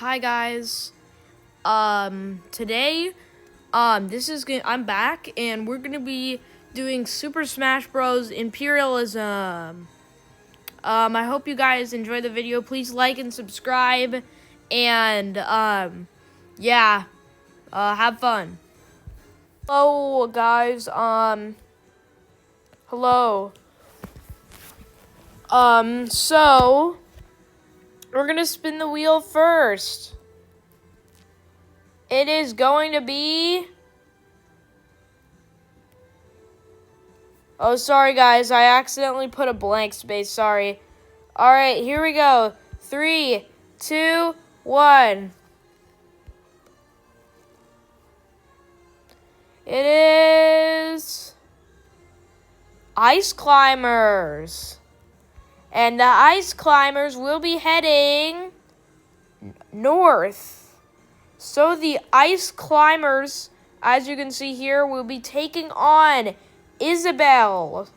Hi guys. Today, I'm back and we're gonna be doing Super Smash Bros. Imperialism. I hope you guys enjoy the video. Please like and subscribe, and have fun. Hello guys. Hello. So we're gonna spin the wheel first. It is going to be... Oh, sorry, guys. I accidentally put a blank space. Sorry. All right, here we go. 3, 2, 1. It is... Ice Climbers. And the Ice Climbers will be heading north. So the Ice Climbers, as you can see here, will be taking on Isabelle.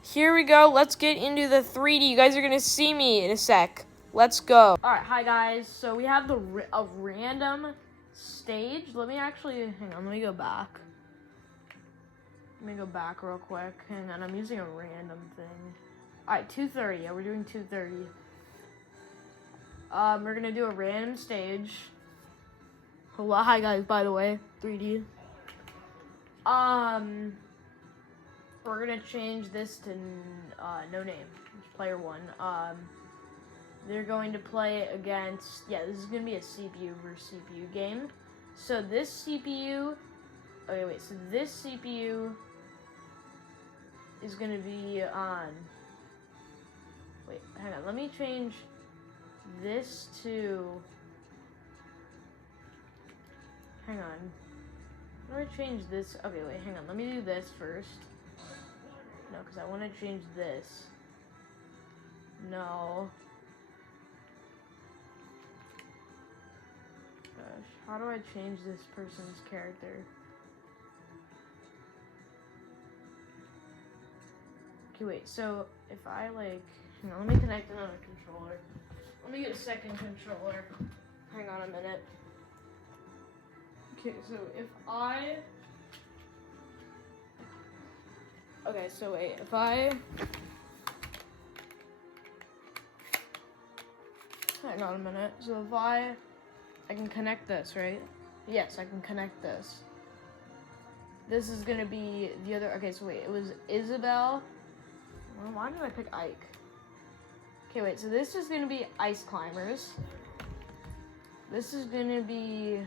Here we go. Let's get into the 3D. You guys are going to see me in a sec. Let's go. All right. Hi, guys. So we have a random stage. Let me actually... Hang on. Let me go back. Let me go back real quick. Hang on. I'm using a random thing. All right. 2:30. Yeah, we're doing 2:30. We're going to do a random stage. Hello. Hi, guys, by the way. 3D. We're gonna change this to no name. It's player 1. They're going to play against... Yeah, this is gonna be a CPU versus CPU game. So this CPU... Okay, wait. So this CPU is gonna be on... Wait, hang on. Let me change this to... Hang on. Let me change this. Okay, wait, hang on. Let me do this first. No, because I want to change this. No. Gosh, how do I change this person's character? Okay, wait, so if I, like... Hang on, let me connect another controller. Let me get a second controller. Hang on a minute. Okay, so if I... Okay, so wait, if I... Hang on a minute. So if I can connect this, right? Yes, I can connect this. This is gonna be the other... Okay, so wait, it was Isabelle. Well, why did I pick Ike? Okay, wait, so this is gonna be Ice Climbers. This is gonna be...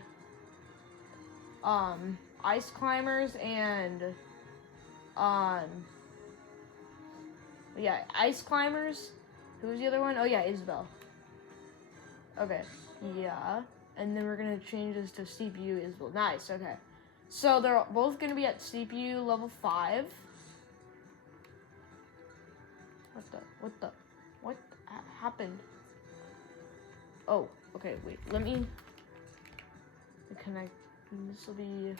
Ice Climbers and, yeah, Ice Climbers. Who was the other one? Oh, yeah, Isabelle. Okay, yeah. And then we're going to change this to CPU Isabelle. Nice, okay. So they're both going to be at CPU level 5. What happened? Oh, okay, wait, let me connect. This will be,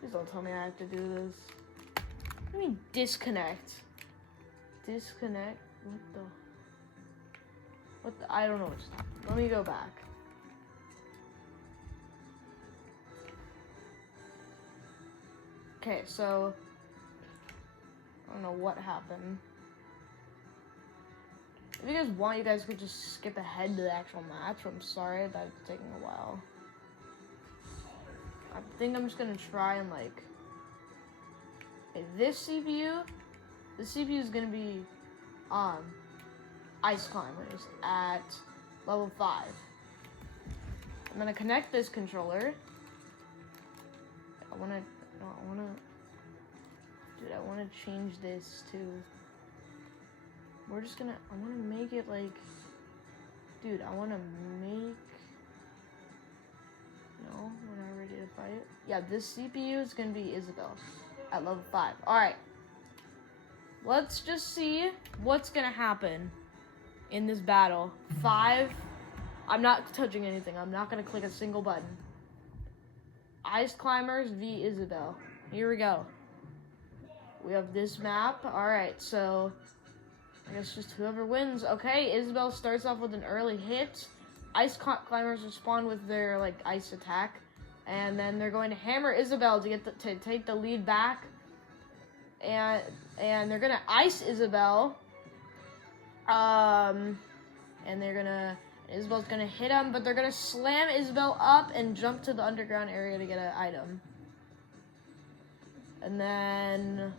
please don't tell me I have to do this. What do you mean disconnect? Disconnect? What the, I don't know what just happened. Let me go back. Okay, so, I don't know what happened. If you guys want, you guys could just skip ahead to the actual match. I'm sorry that it's taking a while. I think I'm just gonna try and like... Okay, this CPU is gonna be Ice Climbers at level 5. I'm gonna connect this controller. I wanna change this to... We're just gonna, I want to make it like, dude, I want to make, no, we're not ready to fight. Yeah, this CPU is going to be Isabelle at level 5. All right. Let's just see what's going to happen in this battle. 5, I'm not touching anything. I'm not going to click a single button. Ice Climbers v Isabelle. Here we go. we have this map. All right, so I guess just whoever wins. Okay, Isabelle starts off with an early hit. Ice climbers respond with their like ice attack, and then they're going to hammer Isabelle to get to take the lead back. And they're gonna ice Isabelle. And Isabelle's gonna hit them, but they're gonna slam Isabelle up and jump to the underground area to get an item. And then,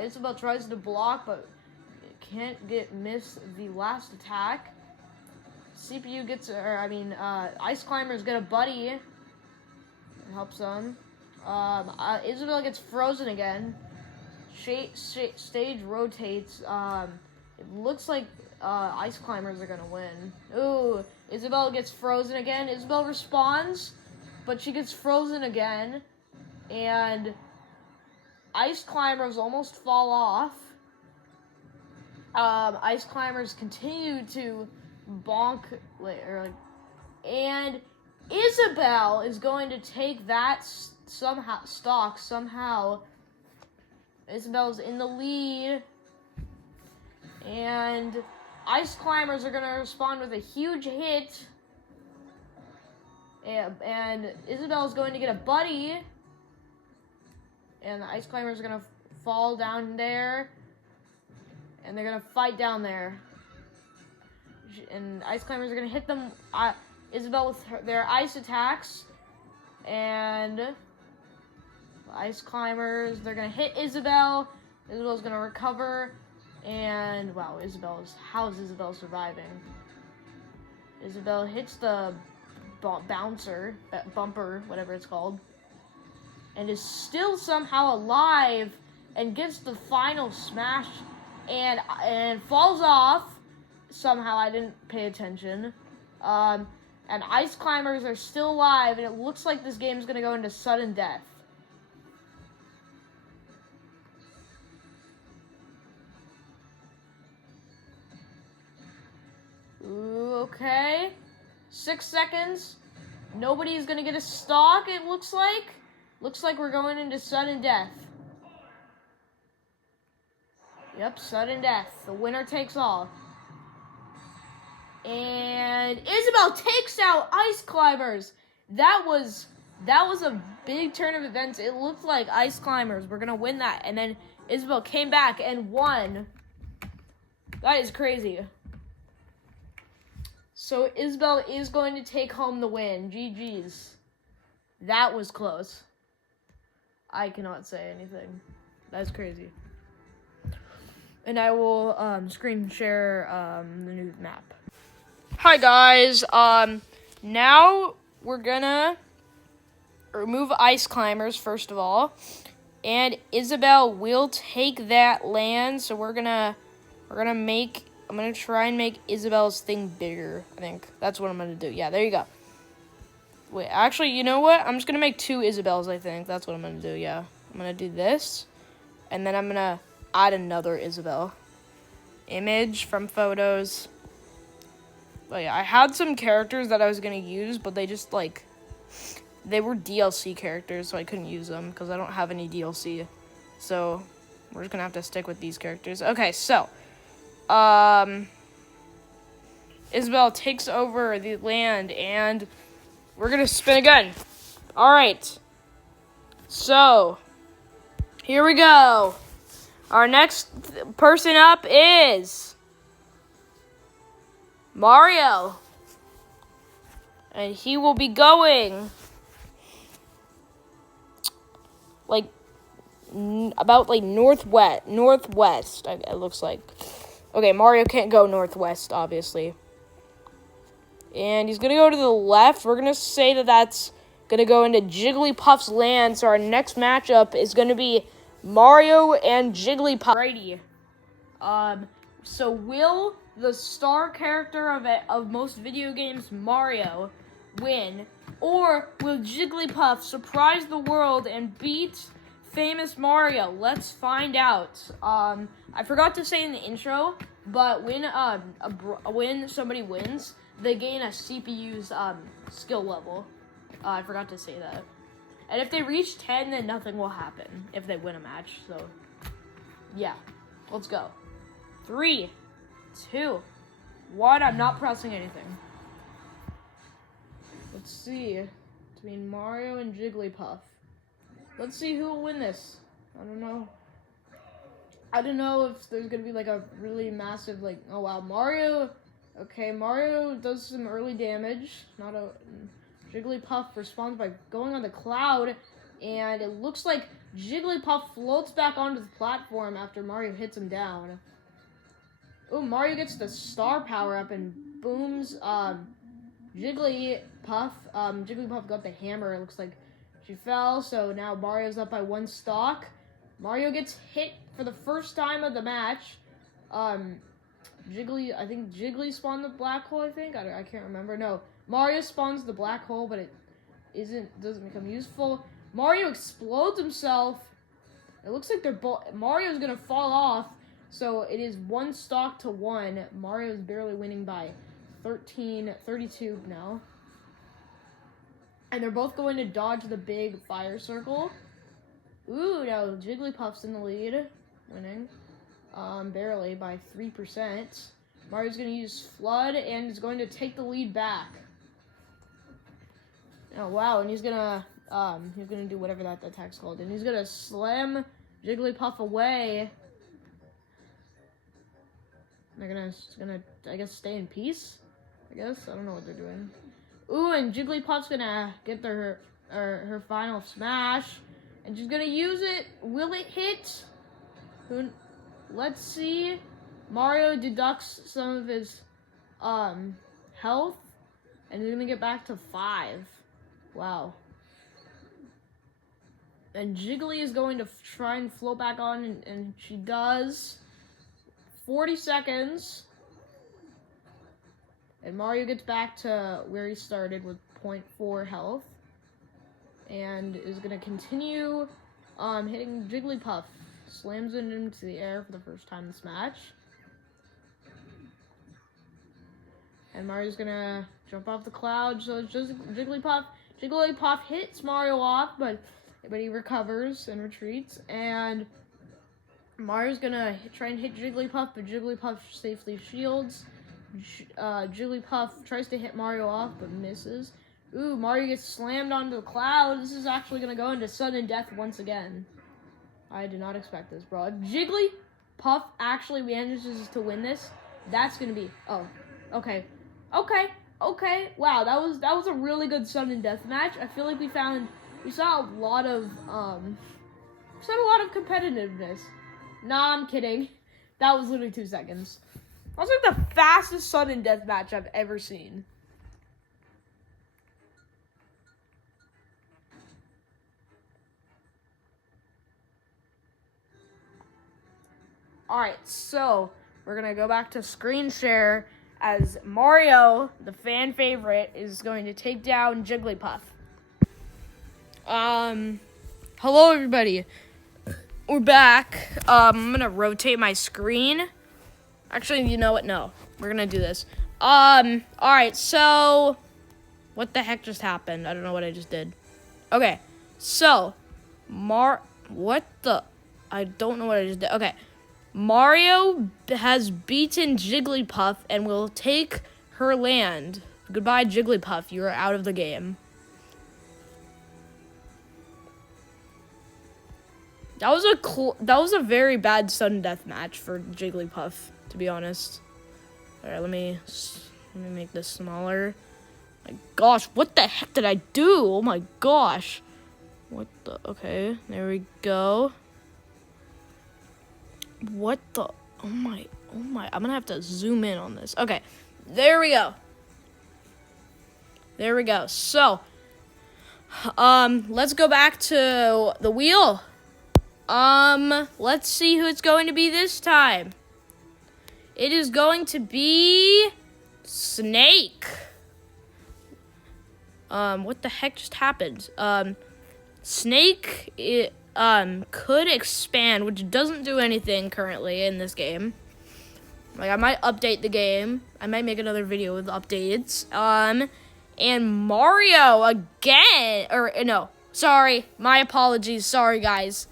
Isabelle tries to block, but can't miss the last attack. CPU gets, Ice Climbers get a buddy. It helps them. Isabelle gets frozen again. Stage rotates. It looks like Ice Climbers are gonna win. Ooh, Isabelle gets frozen again. Isabelle responds, but she gets frozen again. And Ice Climbers almost fall off. Ice Climbers continue to bonk, and Isabelle is going to take that somehow. Isabelle's in the lead, and Ice Climbers are going to respond with a huge hit, and Isabelle's going to get a buddy, and the Ice Climbers are going to fall down there, and they're going to fight down there, and Ice Climbers are going to hit them, Isabelle with their ice attacks, and Ice Climbers, they're going to hit Isabelle. Isabelle's going to recover. And, wow, how is Isabelle surviving? Isabelle hits the bumper, whatever it's called, and is still somehow alive and gets the final smash and falls off. Somehow, I didn't pay attention. And Ice Climbers are still alive, and it looks like this game is going to go into sudden death. Okay. 6 seconds. Nobody's gonna get a stock, it looks like. Looks like we're going into sudden death. Yep, sudden death. The winner takes all. And Isabelle takes out Ice Climbers. That was a big turn of events. It looked like Ice Climbers were gonna win that, and then Isabelle came back and won. That is crazy. So Isabelle is going to take home the win. GG's. That was close. I cannot say anything. That's crazy. And I will screen share the new map. Hi guys. Now we're gonna remove Ice Climbers first of all, and Isabelle will take that land. So I'm gonna try and make Isabelle's thing bigger, I think. That's what I'm gonna do. Yeah, there you go. Wait, actually, you know what? I'm just gonna make 2 Isabelles, I think. That's what I'm gonna do, yeah. I'm gonna do this, and then I'm gonna add another Isabelle. Image from photos. But yeah, I had some characters that I was gonna use, but they just, they were DLC characters, so I couldn't use them, because I don't have any DLC. So, we're just gonna have to stick with these characters. Okay, so Isabelle takes over the land, and we're gonna spin again. All right. So, here we go. Our next person up is Mario. And he will be going about northwest, it looks like. Okay, Mario can't go northwest, obviously. And he's going to go to the left. We're going to say that that's going to go into Jigglypuff's land. So our next matchup is going to be Mario and Jigglypuff. Alrighty. So will the star character of most video games, Mario, win? Or will Jigglypuff surprise the world and beat famous Mario? Let's find out. I forgot to say in the intro, but when somebody wins, they gain a CPU's skill level. I forgot to say that. And if they reach 10, then nothing will happen if they win a match. So, yeah. Let's go. 3, 2, 1. I'm not pressing anything. Let's see. Between Mario and Jigglypuff. Let's see who will win this. I don't know. I don't know if there's going to be like a really massive, like, oh wow, Mario. Okay, Mario does some early damage. Jigglypuff responds by going on the cloud. And it looks like Jigglypuff floats back onto the platform after Mario hits him down. Oh, Mario gets the star power up and booms Jigglypuff. Jigglypuff got the hammer. It looks like she fell, so now Mario's up by 1 stock. Mario gets hit for the first time of the match. I think Jiggly spawned the black hole, I can't remember. No, Mario spawns the black hole, but it doesn't become useful. Mario explodes himself. It looks like Mario's gonna fall off, so it is 1 stock to 1. Mario's barely winning by 32 now. And they're both going to dodge the big fire circle. Ooh, now Jigglypuff's in the lead, winning. Barely by 3%. Mario's gonna use Flood and is going to take the lead back. Oh wow, and he's gonna do whatever that attack's called, and he's gonna slam Jigglypuff away. They're gonna I guess stay in peace. I don't know what they're doing. Ooh, and Jigglypuff's gonna get her final smash, and she's gonna use it. Will it hit? Let's see. Mario deducts some of his health, and he's gonna get back to 5. Wow. And Jiggly is going to try and float back on, and she does. 40 seconds. And Mario gets back to where he started with 0.4 health. And is going to continue hitting Jigglypuff. Slams it into the air for the first time this match. And Mario's going to jump off the cloud. So it's just Jigglypuff. Jigglypuff hits Mario off, but he recovers and retreats. And Mario's going to try and hit Jigglypuff, but Jigglypuff safely shields. Jigglypuff tries to hit Mario off, but misses. Ooh, Mario gets slammed onto the cloud. This is actually going to go into sudden death once again. I did not expect this, bro. Jigglypuff actually manages to win this. That's going to be... Oh, okay. Okay. Wow, that was a really good sudden death match. I feel like we saw a lot of competitiveness. Nah, I'm kidding. That was literally 2 seconds. That was like the fastest sudden death match I've ever seen. Alright, so we're going to go back to screen share as Mario, the fan favorite, is going to take down Jigglypuff. Hello everybody. We're back. I'm going to rotate my screen. Actually, you know what? No. We're going to do this. Alright, so what the heck just happened? I don't know what I just did. Okay. So, what the? I don't know what I just did. Okay. Mario has beaten Jigglypuff and will take her land. Goodbye, Jigglypuff. You are out of the game. That was a very bad sudden death match for Jigglypuff, to be honest. All right, let me make this smaller. My gosh, what the heck did I do? Oh my gosh. What the? Okay, there we go. What the? Oh my. I'm gonna have to zoom in on this. Okay, there we go. So, let's go back to the wheel. Let's see who it's going to be this time. It is going to be Snake. What the heck just happened? Snake, could expand, which doesn't do anything currently in this game. Like, I might update the game. I might make another video with updates. And Mario again, or no, Sorry, my apologies. Sorry, guys.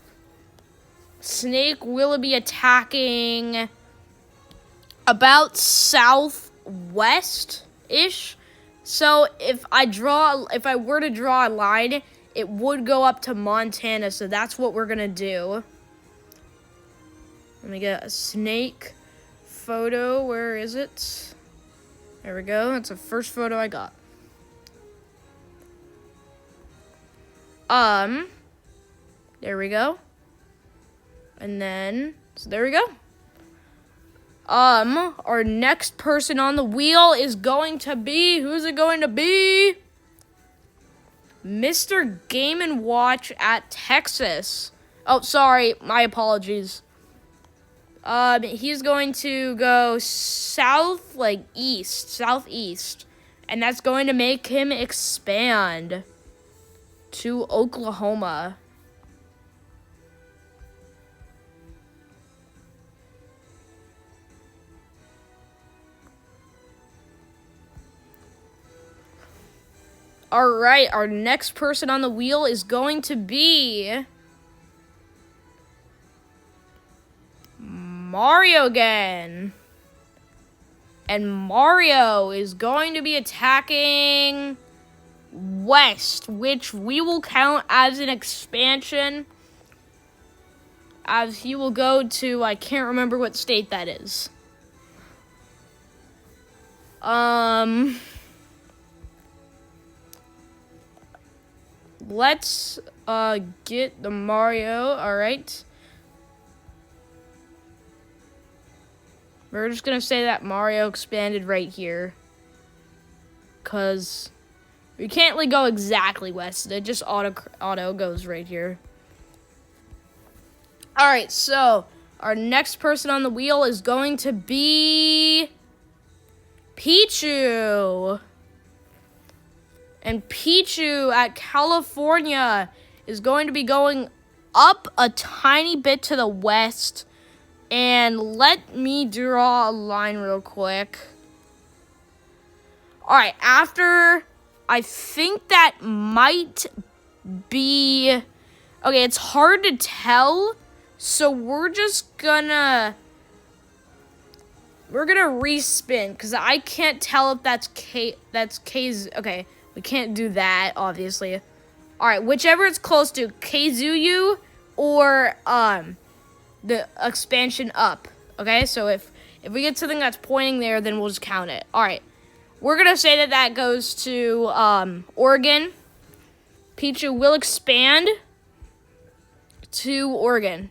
Snake will be attacking about southwest-ish. So if I were to draw a line, it would go up to Montana. So that's what we're gonna do. Let me get a snake photo. Where is it? There we go. That's the first photo I got. There we go. And then, so there we go. Our next person on the wheel is going to be, who's it going to be? Mr. Game & Watch at Texas. Oh, sorry, my apologies. He's going to go southeast, and that's going to make him expand to Oklahoma. All right, our next person on the wheel is going to be Mario again. And Mario is going to be attacking west, which we will count as an expansion, as he will go to, I can't remember what state that is. Let's get the Mario. All right. We're just gonna say that Mario expanded right here, cause we can't really go exactly west. It just auto goes right here. All right. So our next person on the wheel is going to be Pichu. And Pichu at California is going to be going up a tiny bit to the west. And let me draw a line real quick. All right, after, I think that might be, okay, it's hard to tell. So we're just gonna respin, because I can't tell if that's K's, okay. We can't do that, obviously. All right, whichever it's close to, Kazuyu or the expansion up. Okay, so if we get something that's pointing there, then we'll just count it. All right, we're gonna say that goes to Oregon. Pichu will expand to Oregon.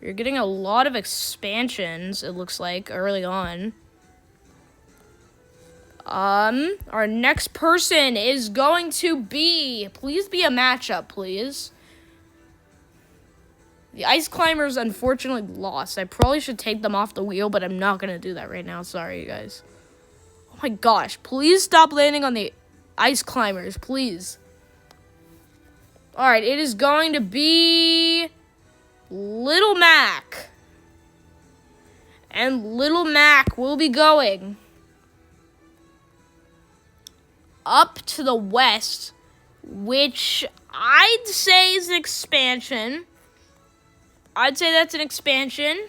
You're getting a lot of expansions, it looks like, early on. Our next person is going to be, please be a matchup, please. The Ice Climbers unfortunately lost. I probably should take them off the wheel, but I'm not going to do that right now. Sorry, you guys. Oh my gosh, please stop landing on the Ice Climbers, please. All right, it is going to be Little Mac. And Little Mac will be going up to the west, which I'd say is an expansion. I'd say that's an expansion.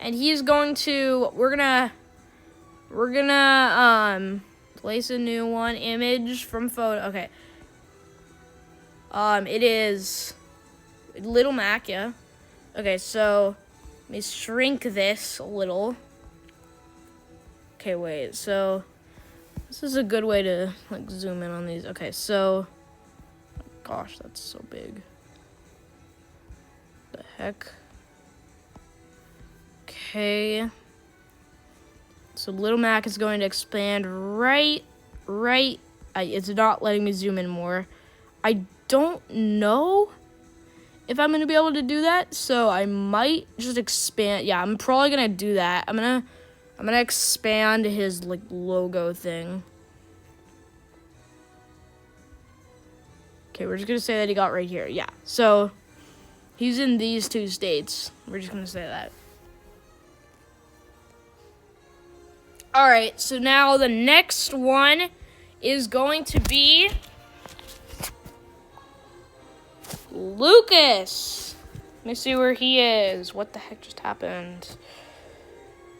And he's going to, we're gonna place a new one, image from photo. Okay. It is Little Mac, yeah. Okay, so let me shrink this a little. Okay, wait, so this is a good way to like zoom in on these. Okay, so gosh, that's so big. The heck? Okay. So Little Mac is going to expand right. It's not letting me zoom in more. I don't know if I'm going to be able to do that, so I might just expand. Yeah, I'm probably going to do that. I'm going to expand his like logo thing. Okay, we're just going to say that he got right here. Yeah. So he's in these two states. We're just going to say that. All right. So now the next one is going to be Lucas. Let me see where he is. What the heck just happened?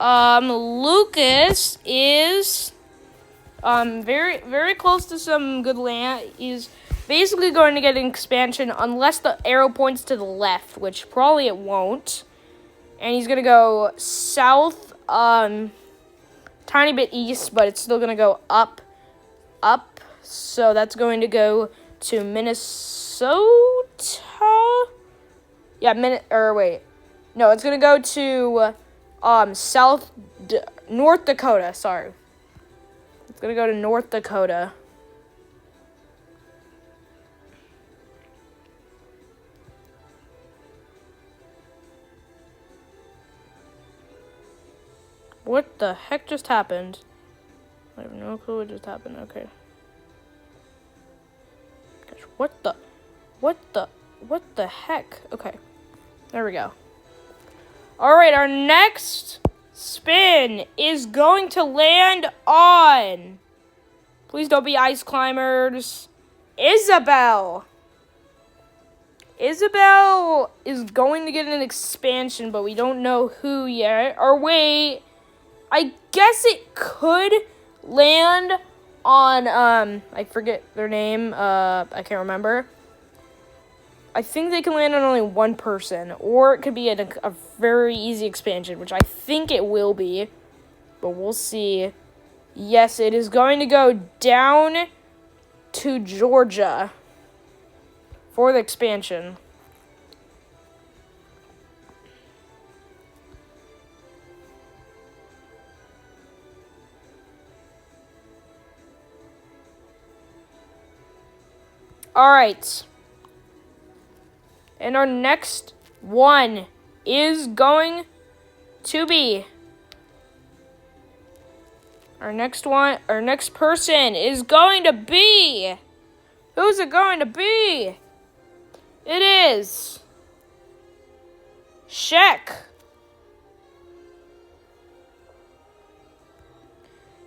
Lucas is very, very close to some good land. He's basically going to get an expansion unless the arrow points to the left, which probably it won't. And he's going to go south, tiny bit east, but it's still going to go up. So that's going to go to Minnesota. Yeah, No, it's going to go to North Dakota, sorry. It's going to go to North Dakota. What the heck just happened? I have no clue what just happened. Okay. Gosh, what the heck? Okay. There we go. Alright, our next spin is going to land on... Please don't be ice climbers. Isabel. Isabel is going to get an expansion, but we don't know who yet. Or wait... I guess it could land on, I forget their name, I can't remember. I think they can land on only one person, or it could be a very easy expansion, which I think it will be, but we'll see. Yes, it is going to go down to Georgia for the expansion. All right. And our next one is going to be... Our next person is going to be... Who's it going to be? It is... Shek.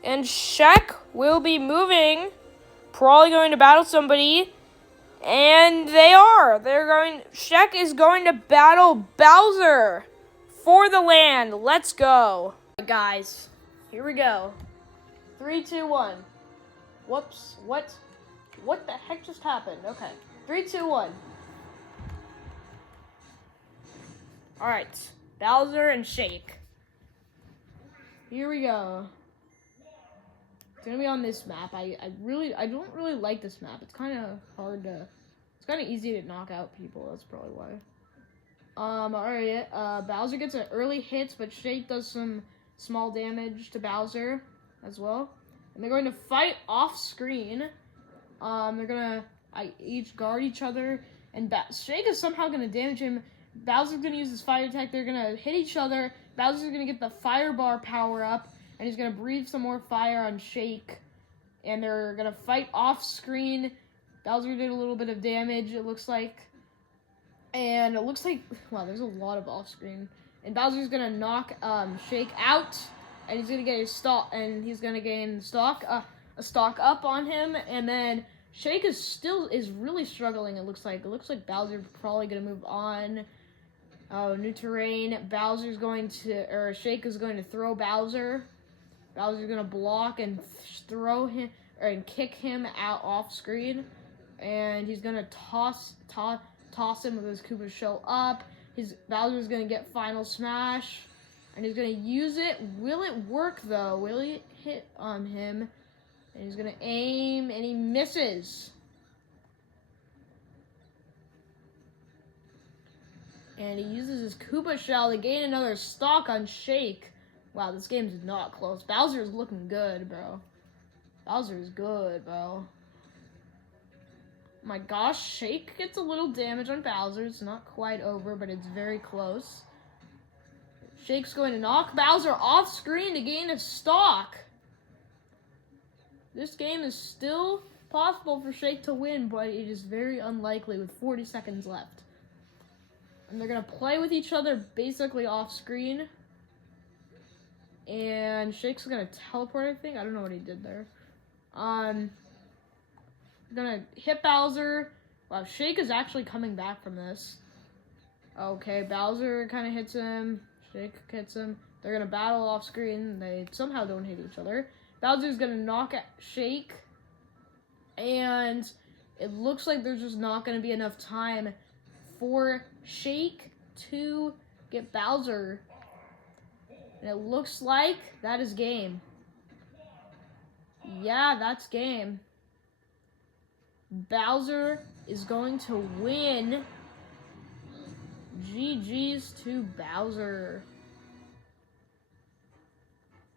And Shek will be moving, probably going to battle somebody. And Shek is going to battle Bowser for the land. Let's go. Guys, here we go. 3, 2, 1. Whoops, what the heck just happened? Okay, 3, 2, 1. Alright, Bowser and Shake. Here we go. It's gonna be on this map. I don't really like this map. It's kind of hard to... It's kind of easy to knock out people. That's probably why. Alright. Bowser gets an early hit, but Shake does some small damage to Bowser as well. And they're going to fight off screen. They're gonna each guard each other, and Shake is somehow gonna damage him. Bowser's gonna use his fire attack. They're gonna hit each other. Bowser's gonna get the fire bar power up. And he's going to breathe some more fire on Shake. And they're going to fight off screen. Bowser did a little bit of damage, it looks like. And it looks like... Wow, there's a lot of off screen. And Bowser's going to knock Shake out. And he's going to get his stock. And he's going to gain a stock up on him. And then Shake is really struggling, it looks like. It looks like Bowser's probably going to move on. Oh, new terrain. Shake is going to throw Bowser. Bowser's gonna block and throw him and kick him out off screen, and he's gonna toss him with his Koopa shell up. Bowser's gonna get final smash, and he's gonna use it. Will it work though? Will it hit on him? And he's gonna aim, and he misses. And he uses his Koopa shell to gain another stock on Shake. Wow, this game's not close. Bowser is looking good, bro. Bowser is good, bro. My gosh, Shake gets a little damage on Bowser. It's not quite over, but it's very close. Shake's going to knock Bowser off screen to gain a stock. This game is still possible for Shake to win, but it is very unlikely with 40 seconds left. And they're going to play with each other basically off screen. And Shake's gonna teleport, I think. I don't know what he did there. Gonna hit Bowser. Wow, Shake is actually coming back from this. Okay, Bowser kind of hits him. Shake hits him. They're gonna battle off screen. They somehow don't hit each other. Bowser's gonna knock at Shake. And it looks like there's just not gonna be enough time for Shake to get Bowser. And it looks like that is game. Yeah, that's game. Bowser is going to win. GG's to Bowser.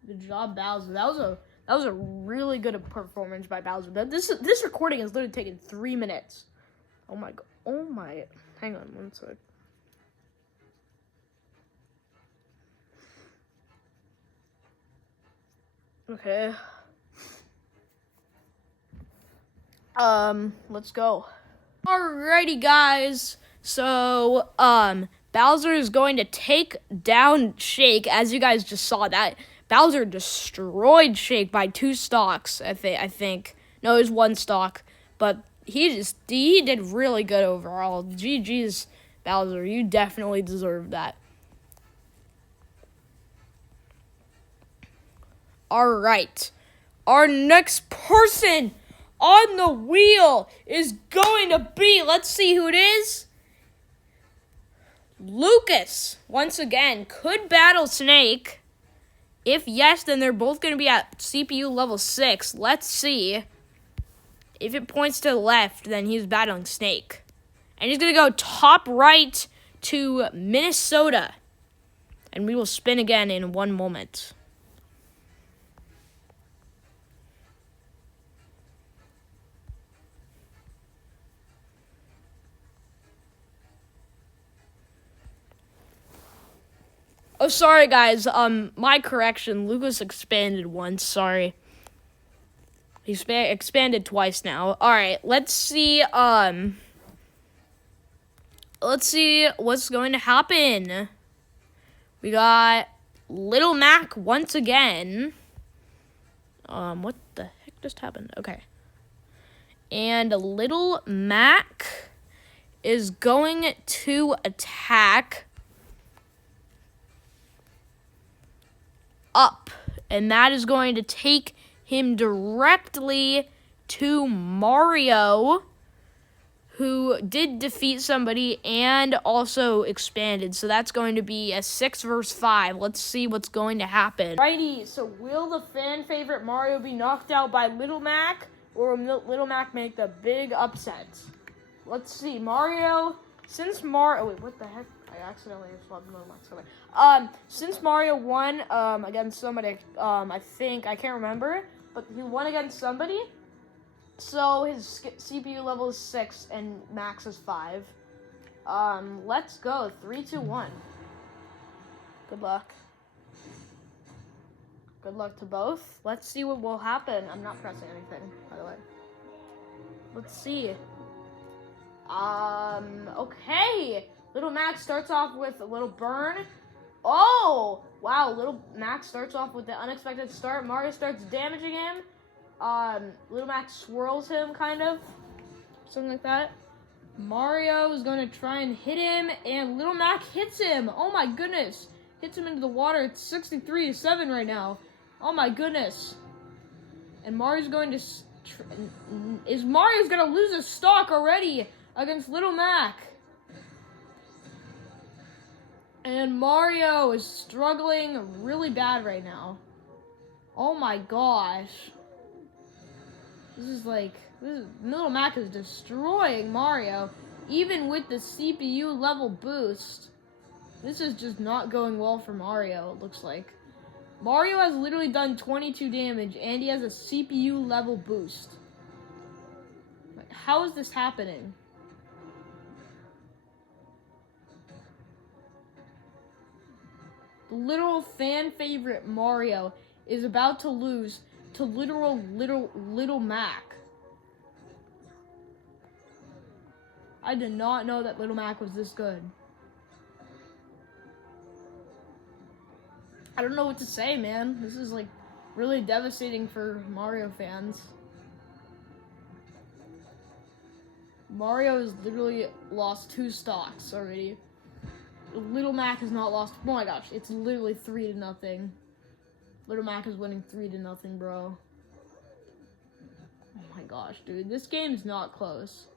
Good job, Bowser. That was a really good performance by Bowser. This recording has literally taken 3 minutes. Oh my god. Oh my. Hang on one sec. Okay. Let's go. Alrighty, guys. So, Bowser is going to take down Shake. As you guys just saw, that Bowser destroyed Shake by 2 stocks. I think. No, it was 1 stock, but he did really good overall. GG's, Bowser. You definitely deserve that. Alright. Our next person on the wheel is going to be, let's see who it is. Lucas, once again, could battle Snake. If yes, then they're both going to be at CPU level 6. Let's see. If it points to the left, then he's battling Snake. And he's going to go top right to Minnesota. And we will spin again in 1 moment. Oh, sorry, guys. My correction. Lucas expanded once. Sorry. He expanded twice now. All right. Let's see. Let's see what's going to happen. We got Little Mac once again. What the heck just happened? Okay. And Little Mac is going to attack up, and that is going to take him directly to Mario, who did defeat somebody and also expanded. So that's going to be a 6 versus 5. Let's see what's going to happen. Righty, so will the fan favorite Mario be knocked out by Little Mac, or will Little Mac make the big upset? Let's see. Mario, wait, what the heck? I accidentally swapped Little Mac's color. Since Mario won against somebody, I think, I can't remember, but he won against somebody, so his CPU level is 6 and Max is 5. Let's go. 3, 2, 1. Good luck. Good luck to both. Let's see what will happen. I'm not pressing anything, by the way. Let's see. Okay. Little Max starts off with a little burn. Oh, wow. Little Max starts off with the unexpected start. Mario starts damaging him. Little Max swirls him, kind of. Something like that. Mario is going to try and hit him, and Little Mac hits him. Oh, my goodness. Hits him into the water. It's 63-7 right now. Oh, my goodness. And Mario's going to... Mario's going to lose a stock already against Little Mac. And Mario is struggling really bad right now. Oh my gosh. Little Mac is destroying Mario. Even with the CPU level boost. This is just not going well for Mario, it looks like. Mario has literally done 22 damage, and he has a CPU level boost. How is this happening? Literal fan favorite Mario is about to lose to literal Little Mac. I did not know that Little Mac was this good. I don't know what to say, man. This is like really devastating for Mario fans. Mario has literally lost 2 stocks already. Little Mac has not lost. Oh my gosh, it's literally 3-0. Little Mac is winning 3-0, bro. Oh my gosh, dude, this game's not close.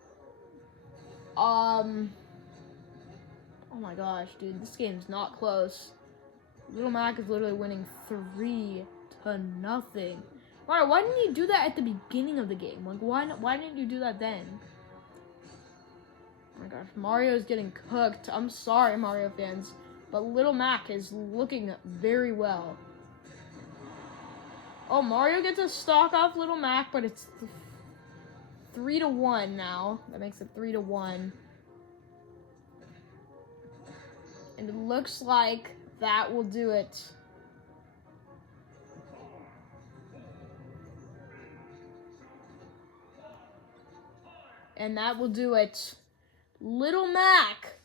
Oh my gosh, dude, this game's not close. Little Mac is literally winning 3-0. Mario, why didn't you do that at the beginning of the game? Like, why didn't you do that then? Oh my gosh, Mario's getting cooked. I'm sorry, Mario fans, but Little Mac is looking very well. Oh, Mario gets a stock off Little Mac, but it's 3-1 now. That makes it 3-1. And it looks like that will do it. And that will do it. Little Mac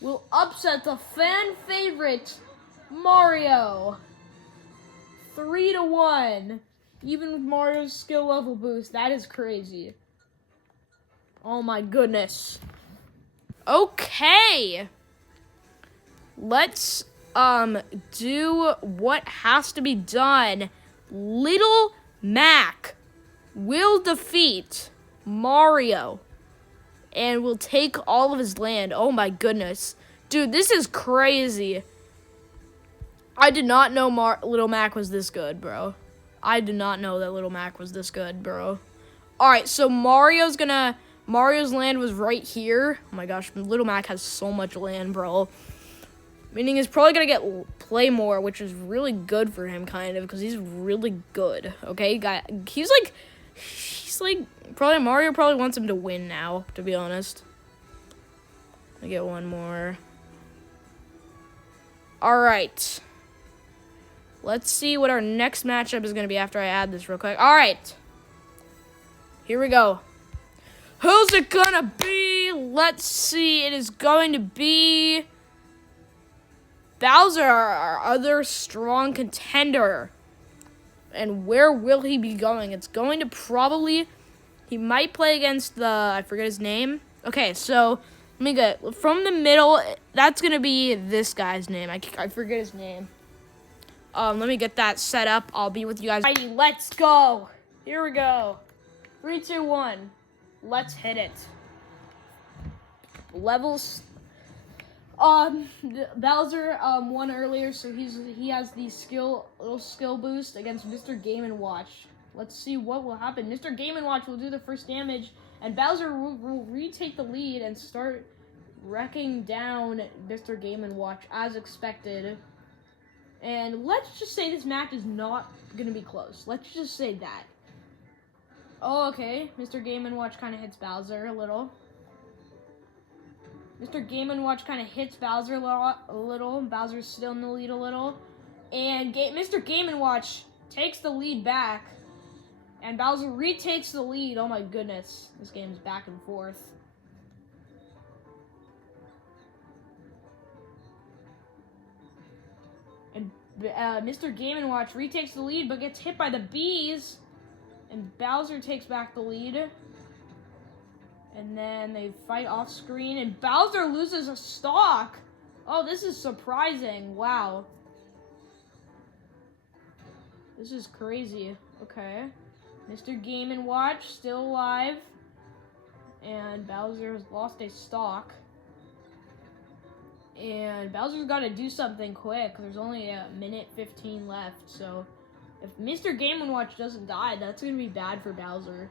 will upset the fan favorite Mario. 3-1. Even with Mario's skill level boost, that is crazy. Oh my goodness. Okay. Let's do what has to be done. Little Mac will defeat Mario and will take all of his land. Oh my goodness. Dude, this is crazy. I did not know Little Mac was this good, bro. I did not know that Little Mac was this good, bro. Alright, so Mario's land was right here. Oh my gosh, Little Mac has so much land, bro. Meaning he's probably gonna play more, which is really good for him, kind of, because he's really good. Okay, he's like probably Mario probably wants him to win now, to be honest. I get one more. All right. Let's see what our next matchup is gonna be after I add this real quick. All right. Here we go. Who's it gonna be? Let's see. It is going to be Bowser, our other strong contender. And where will he be going? It's going to probably... He might play against the... I forget his name. Okay, so... Let me get... From the middle, that's going to be this guy's name. I forget his name. Let me get that set up. I'll be with you guys. Alrighty, let's go. Here we go. 3, 2, 1. Let's hit it. Levels... Bowser won earlier, so he has the little skill boost against Mr. Game & Watch. Let's see what will happen. Mr. Game & Watch will do the first damage, and Bowser will retake the lead and start wrecking down Mr. Game & Watch as expected. And let's just say this match is not gonna be close. Let's just say that. Oh, okay. Mr. Game & Watch kind of hits Bowser a little. Mr. Game & Watch kind of hits Bowser a little. Bowser's still in the lead a little. And Mr. Game & Watch takes the lead back. And Bowser retakes the lead. Oh my goodness. This game's back and forth. And Mr. Game & Watch retakes the lead but gets hit by the bees. And Bowser takes back the lead. And then they fight off screen, and Bowser loses a stock. Oh, this is surprising. Wow. This is crazy. Okay. Mr. Game & Watch still alive. And Bowser has lost a stock. And Bowser's got to do something quick. There's only a minute 15 left. So if Mr. Game & Watch doesn't die, that's going to be bad for Bowser.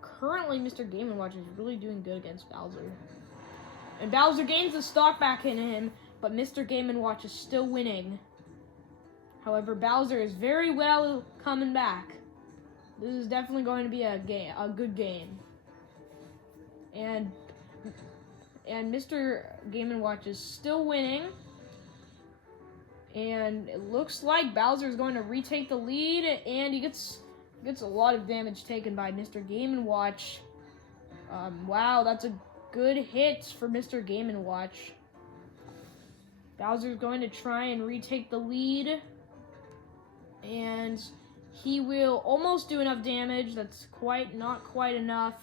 Currently, Mr. Game & Watch is really doing good against Bowser. And Bowser gains the stock back in him, but Mr. Game & Watch is still winning. However, Bowser is very well coming back. This is definitely going to be a good game. And Mr. Game & Watch is still winning. And it looks like Bowser is going to retake the lead, and he gets a lot of damage taken by Mr. Game & Watch. Wow, that's a good hit for Mr. Game & Watch. Bowser's going to try and retake the lead. And he will almost do enough damage. That's not quite enough.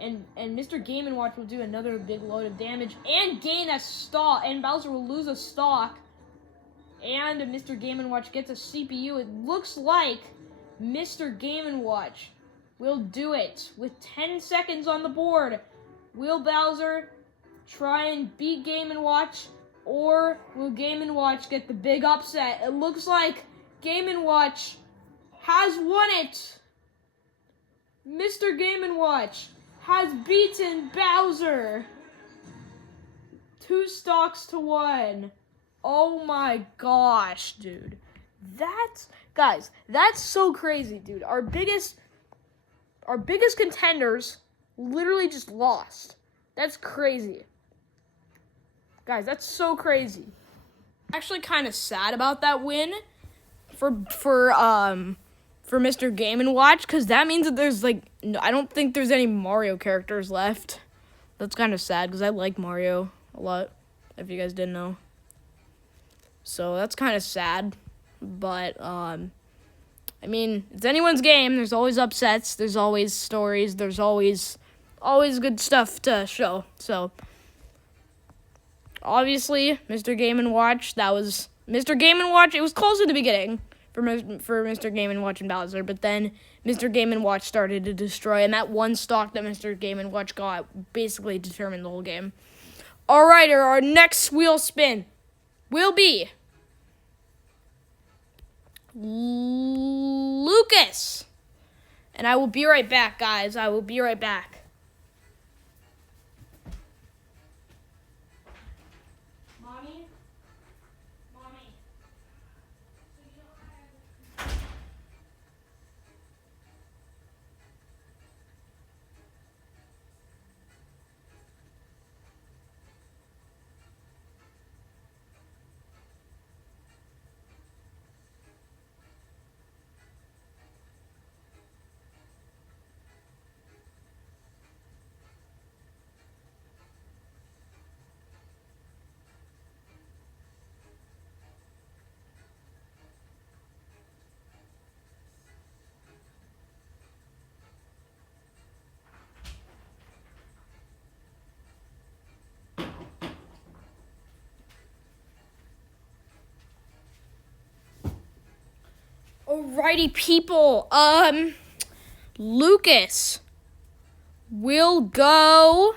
And Mr. Game & Watch will do another big load of damage and gain a stock. And Bowser will lose a stock. And Mr. Game & Watch gets a CPU. It looks like Mr. Game & Watch will do it with 10 seconds on the board. Will Bowser try and beat Game & Watch, or will Game & Watch get the big upset? It looks like Game & Watch has won it. Mr. Game & Watch has beaten Bowser. 2 stocks to 1. Oh my gosh, dude. Guys, that's so crazy, dude. Our biggest contenders literally just lost. That's crazy. Guys, that's so crazy. Actually kind of sad about that win for Mr. Game & Watch, because that means that there's I don't think there's any Mario characters left. That's kind of sad because I like Mario a lot, if you guys didn't know. So that's kind of sad, but I mean, it's anyone's game. There's always upsets, there's always stories, there's always good stuff to show. So obviously, Mr. Game & Watch, that was Mr. Game & Watch. It was close in the beginning for Mr. Game & Watch and Bowser, but then Mr. Game & Watch started to destroy, and that one stock that Mr. Game & Watch got basically determined the whole game. All right, our next wheel spin will be Lucas. And I will be right back, guys. I will be right back. Mommy? Alrighty, people. Lucas will go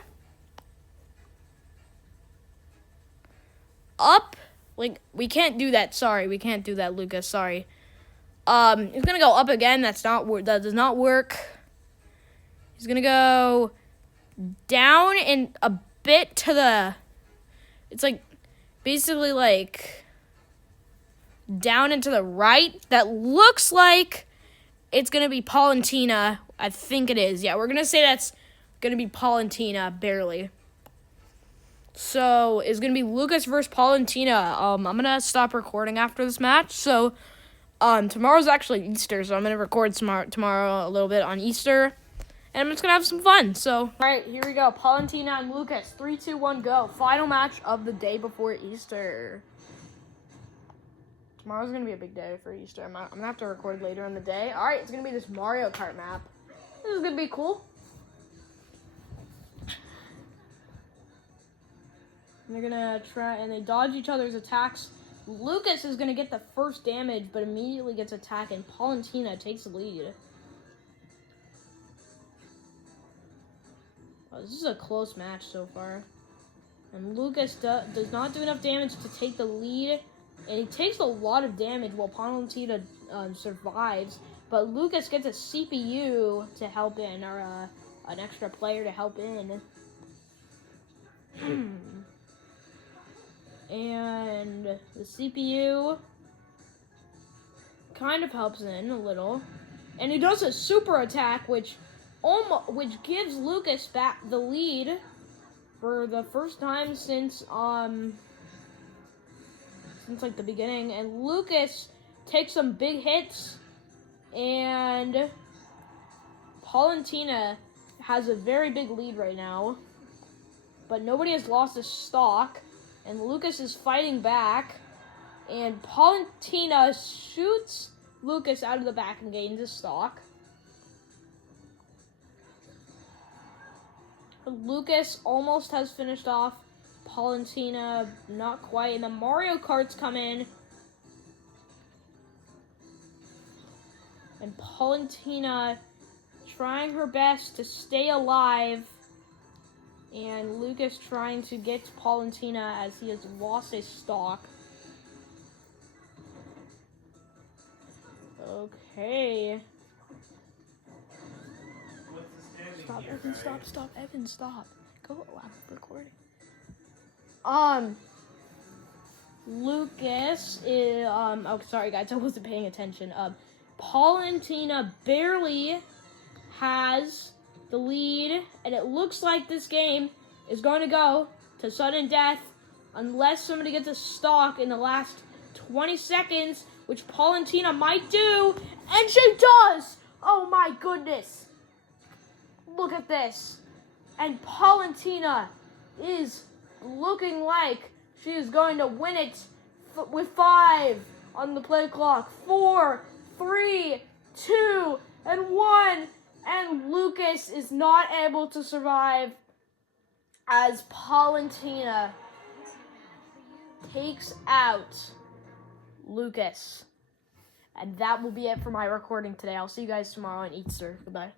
up. We can't do that. Sorry, we can't do that, Lucas. Sorry. He's gonna go up again. That does not work. He's gonna go down and a bit to the. It's basically down and to the right. That looks like it's going to be Palantina. I think it is. Yeah, we're going to say that's going to be Palantina, barely. So, it's going to be Lucas versus Palantina. I'm going to stop recording after this match. So, tomorrow's actually Easter, so I'm going to record tomorrow a little bit on Easter. And I'm just going to have some fun. So, alright, here we go. Palantina and Lucas. 3, 2, 1, go. Final match of the day before Easter. Tomorrow's going to be a big day for Easter. I'm going to have to record later in the day. Alright, it's going to be this Mario Kart map. This is going to be cool. And they're going to try, and they dodge each other's attacks. Lucas is going to get the first damage, but immediately gets attacked, and Palantina takes the lead. Oh, this is a close match so far. And Lucas does not do enough damage to take the lead. And he takes a lot of damage while Palantina survives. But Lucas gets a CPU to help in, or an extra player to help in. And the CPU kind of helps in a little. And he does a super attack, which gives Lucas back the lead for the first time since the beginning. And Lucas takes some big hits, and Palantina has a very big lead right now, but nobody has lost a stock, and Lucas is fighting back, and Palantina shoots Lucas out of the back and gains a stock. Lucas almost has finished off. Palantina, not quite. And the Mario Karts come in. And Palantina trying her best to stay alive. And Lucas trying to get to Palantina as he has lost a stock. Okay. Stop, Evan, stop, Evan, stop. Go, I'm recording. Lucas is, oh, sorry guys, I wasn't paying attention. Palantina barely has the lead, and it looks like this game is going to go to sudden death unless somebody gets a stock in the last 20 seconds, which Palantina might do, and she does! Oh my goodness! Look at this. And Palantina is looking like she is going to win it with 5 on the play clock. 4, 3, 2, and 1. And Lucas is not able to survive as Palantina takes out Lucas. And that will be it for my recording today. I'll see you guys tomorrow on Easter. Goodbye.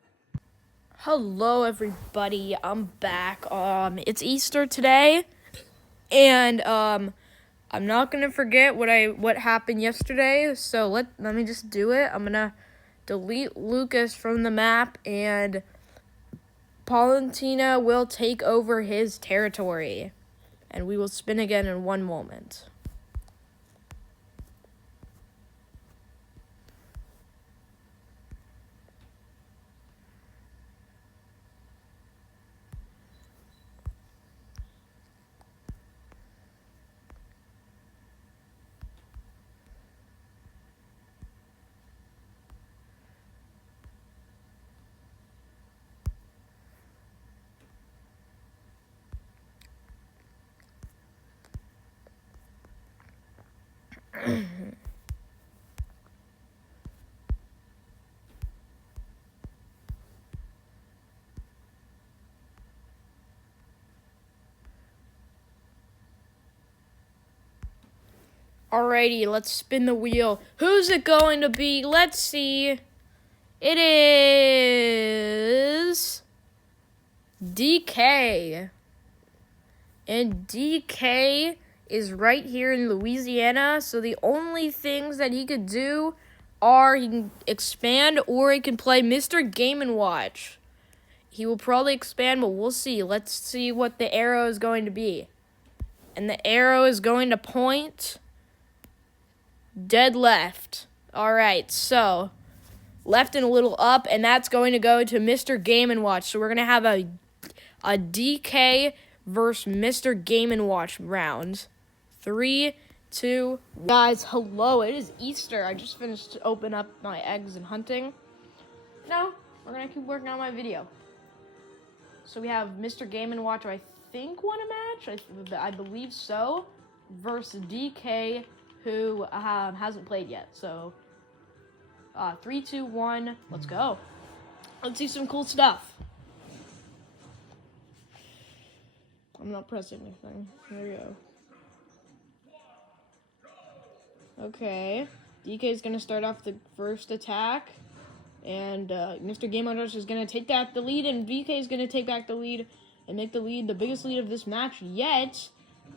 Hello, everybody. I'm back. It's Easter today, and I'm not gonna forget what happened yesterday. So let me just do it. I'm gonna delete Lucas from the map, and Palantina will take over his territory, and we will spin again in one moment. Alrighty, let's spin the wheel. Who's it going to be? Let's see. It is DK. And DK is right here in Louisiana, so the only things that he could do are he can expand or he can play Mr. Game & Watch. He will probably expand, but we'll see. Let's see what the arrow is going to be. And the arrow is going to point dead left. Alright, so left and a little up, and that's going to go to Mr. Game & Watch. So we're going to have a DK versus Mr. Game & Watch round. 3, 2, guys, hello, it is Easter. I just finished to open up my eggs and hunting. No, we're going to keep working on my video. So we have Mr. Game & Watch, who I think won a match, I believe so, versus DK, who hasn't played yet. So 3, 2, 1, let's go. Let's see some cool stuff. I'm not pressing anything. There we go. Okay. DK is going to start off the first attack. And Mr. Game & Watch is going to take back the lead. And DK is going to take back the lead and make the lead the biggest lead of this match yet.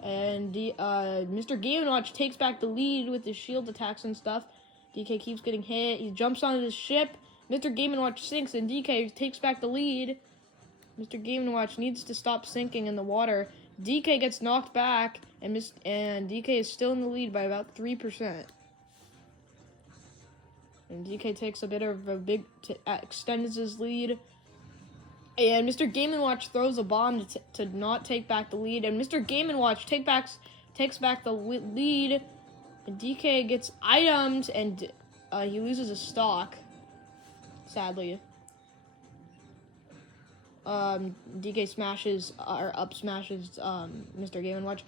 And Mr. Game & Watch takes back the lead with his shield attacks and stuff. DK keeps getting hit. He jumps onto his ship. Mr. Game & Watch sinks, and DK takes back the lead. Mr. Game & Watch needs to stop sinking in the water. DK gets knocked back, and DK is still in the lead by about 3%. And DK takes a bit of a extends his lead. And Mr. Game & Watch throws a bomb to not take back the lead. And Mr. Game & Watch takes back the lead. And DK gets items, and he loses a stock, sadly. DK smashes, or up smashes, Mr. Game & Watch.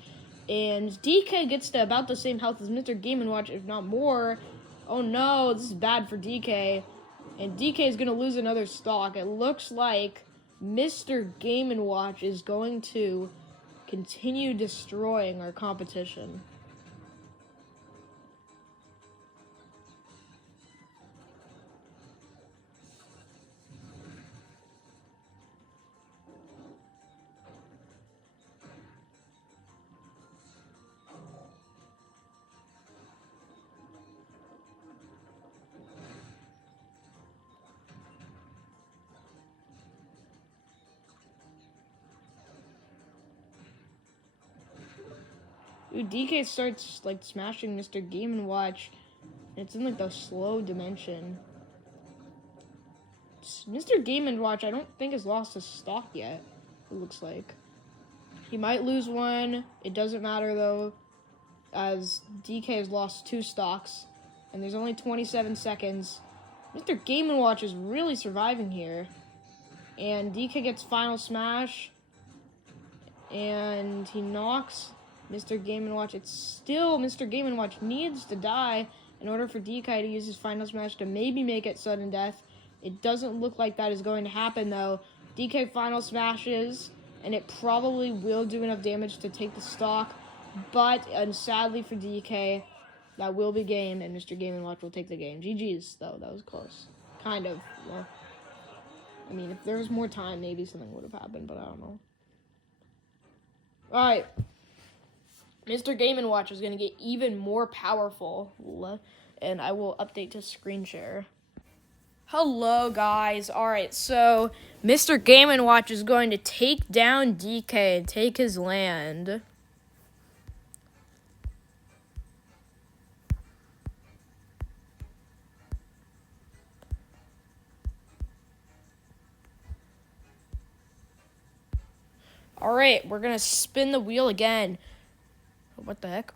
And DK gets to about the same health as Mr. Game & Watch, if not more. Oh no, this is bad for DK. And DK is going to lose another stock. It looks like Mr. Game & Watch is going to continue destroying our competition. Ooh, DK starts like smashing Mr. Game & Watch. It's in like the slow dimension. Mr. Game & Watch, I don't think has lost a stock yet. It looks like he might lose one. It doesn't matter though, as DK has lost 2 stocks, and there's only 27 seconds. Mr. Game & Watch is really surviving here, and DK gets final smash, and he knocks Mr. Game & Watch. It's still Mr. Game & Watch needs to die in order for DK to use his final smash to maybe make it sudden death. It doesn't look like that is going to happen though. DK final smashes, and it probably will do enough damage to take the stock, but sadly for DK, that will be game, and Mr. Game & Watch will take the game. GG's though, that was close. Kind of. Well, I mean, if there was more time, maybe something would have happened, but I don't know. Alright. Mr. Game & Watch is going to get even more powerful, and I will update to screen share. Hello, guys. Alright, so Mr. Game & Watch is going to take down DK and take his land. Alright, we're going to spin the wheel again. What the heck?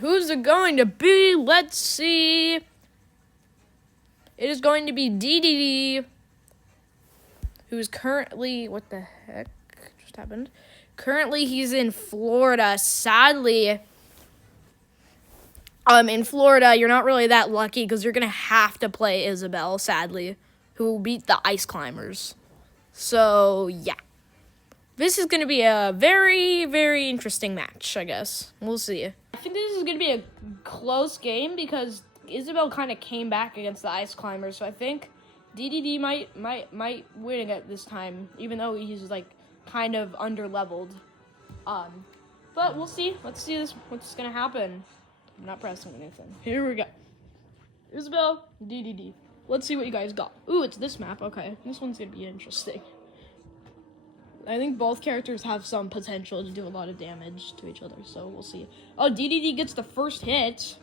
Who's it going to be? Let's see. It is going to be DDD, who's currently... What the heck just happened? Currently, he's in Florida. Sadly, in Florida, you're not really that lucky because you're going to have to play Isabelle, sadly, who beat the Ice Climbers. So, yeah. This is going to be a very, very interesting match, I guess. We'll see. I think this is going to be a close game because Isabelle kind of came back against the Ice Climbers, so I think DDD might win it this time, even though he's like kind of under-leveled. But we'll see. Let's see what's going to happen. I'm not pressing anything. Here we go. Isabelle, DDD. Let's see what you guys got. Ooh, it's this map. Okay, this one's going to be interesting. I think both characters have some potential to do a lot of damage to each other, so we'll see. Oh, DDD gets the first hit.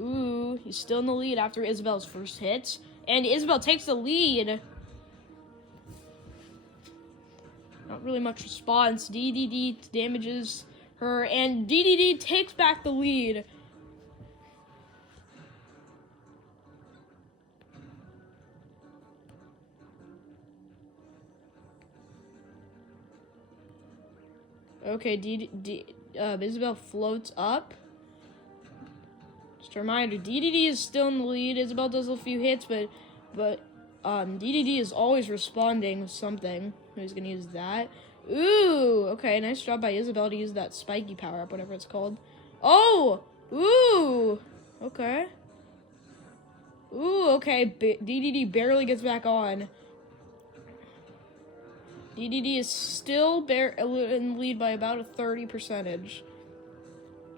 Ooh, he's still in the lead after Isabelle's first hit. And Isabelle takes the lead. Not really much response. DDD damages her, and DDD takes back the lead. Okay, Isabelle floats up. Just a reminder, DDD is still in the lead. Isabelle does a few hits, but DDD is always responding with something. Who's gonna use that? Ooh, okay, nice job by Isabelle to use that spiky power-up, whatever it's called. Oh! Ooh! Okay. Ooh, okay, DDD barely gets back on. DDD is still in the lead by about a 30%.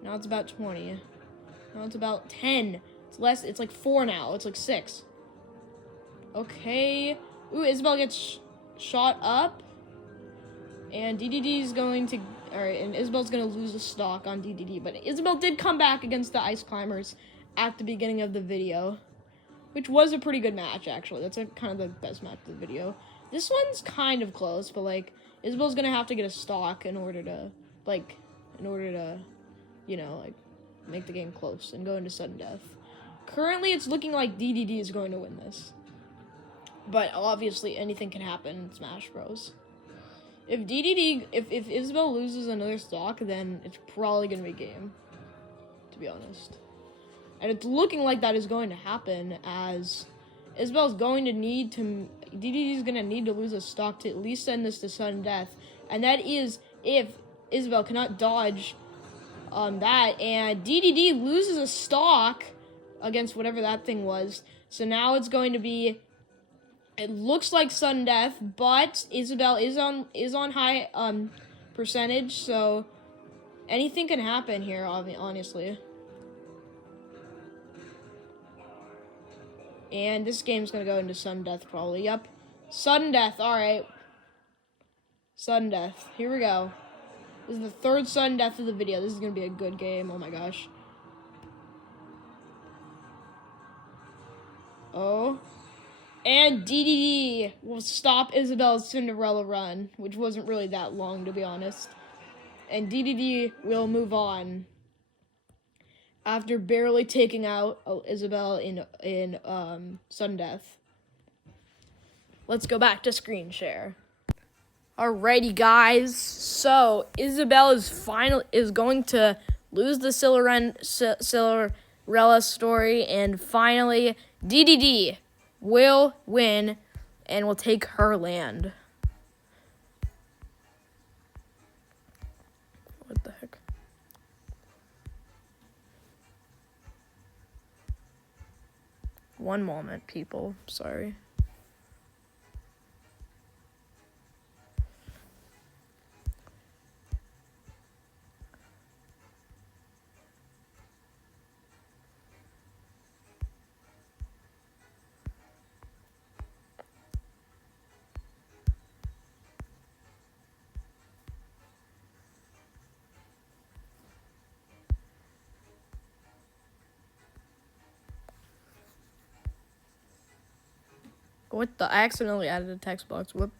Now it's about 20. Now it's about 10. It's less. It's like 4 now. It's like 6. Okay. Ooh, Isabelle gets shot up. And DDD is going to... Alright, and Isabelle's going to lose the stock on DDD. But Isabelle did come back against the Ice Climbers at the beginning of the video, which was a pretty good match, actually. That's kind of the best match of the video. This one's kind of close, but, like, Isabelle's gonna have to get a stock in order to, you know, like, make the game close and go into sudden death. Currently, it's looking like DDD is going to win this. But, obviously, anything can happen in Smash Bros. If Isabelle loses another stock, then it's probably gonna be game, to be honest. And it's looking like that is going to happen, as Isabelle's going to need to DDD is gonna need to lose a stock to at least send this to sudden death, and that is if Isabelle cannot dodge that, and DDD loses a stock against whatever that thing was. So now it's going to be. It looks like sudden death, but Isabelle is on high percentage, so anything can happen here. Honestly. And this game's gonna go into sudden death probably. Yep. Sudden death, alright. Sudden death. Here we go. This is the third sudden death of the video. This is gonna be a good game. Oh my gosh. Oh. And DDD will stop Isabelle's Cinderella run, which wasn't really that long to be honest. And DDD will move on. After barely taking out Isabelle in sudden death. Let's go back to screen share. Alrighty, guys. So Isabelle is going to lose the Cinderella story, and finally DDD will win and will take her land. What the heck? One moment, people. Sorry. What the? I accidentally added a text box. Whoop.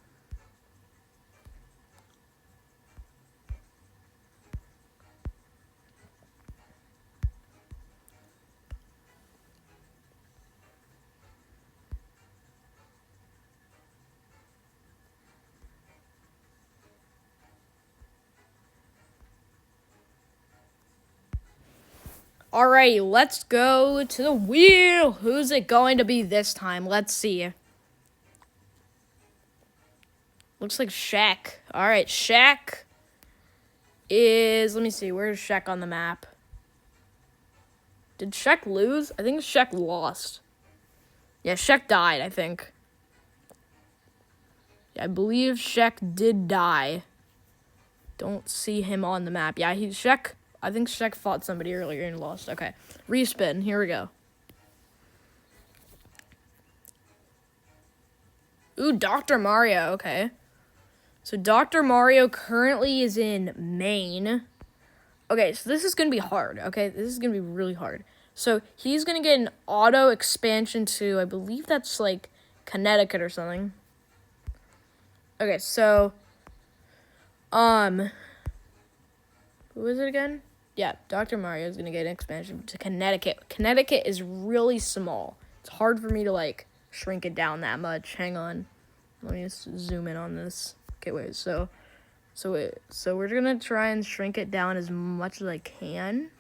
Alrighty, let's go to the wheel. Who's it going to be this time? Let's see. Looks like Shaq. Alright, Shaq is... Let me see. Where's Shaq on the map? Did Shaq lose? I think Shaq lost. Yeah, Shaq died, I think. Yeah, I believe Shaq did die. Don't see him on the map. Yeah, Shaq... I think Shaq fought somebody earlier and lost. Okay. Respin. Here we go. Ooh, Dr. Mario. Okay. So Dr. Mario currently is in Maine. Okay, so this is going to be hard. Okay, this is going to be really hard. So he's going to get an auto expansion to, I believe that's like Connecticut or something. Okay, so, who is it again? Yeah, Dr. Mario is going to get an expansion to Connecticut. Connecticut is really small. It's hard for me to, like, shrink it down that much. Hang on. Let me just zoom in on this. Okay, wait. So we're going to try and shrink it down as much as I can.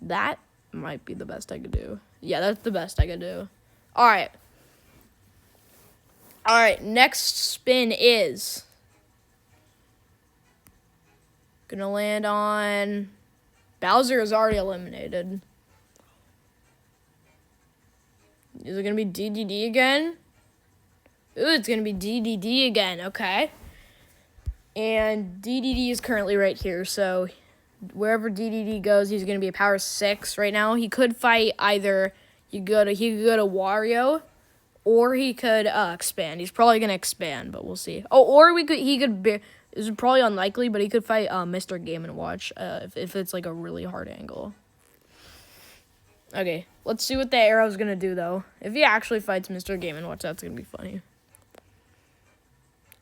That might be the best I could do. Yeah, that's the best I could do. All right. All right, next spin is... Gonna land on... Bowser is already eliminated. Is it gonna be DDD again? Ooh, it's gonna be DDD again. Okay. And DDD is currently right here, so wherever DDD goes, he's gonna be a power 6 right now. He could fight either... He could go to Wario, or he could expand. He's probably gonna expand, but we'll see. Oh, or he could... This is probably unlikely, but he could fight Mr. Game & Watch if it's like a really hard angle. Okay, let's see what the arrow's gonna do though. If he actually fights Mr. Game & Watch, that's gonna be funny.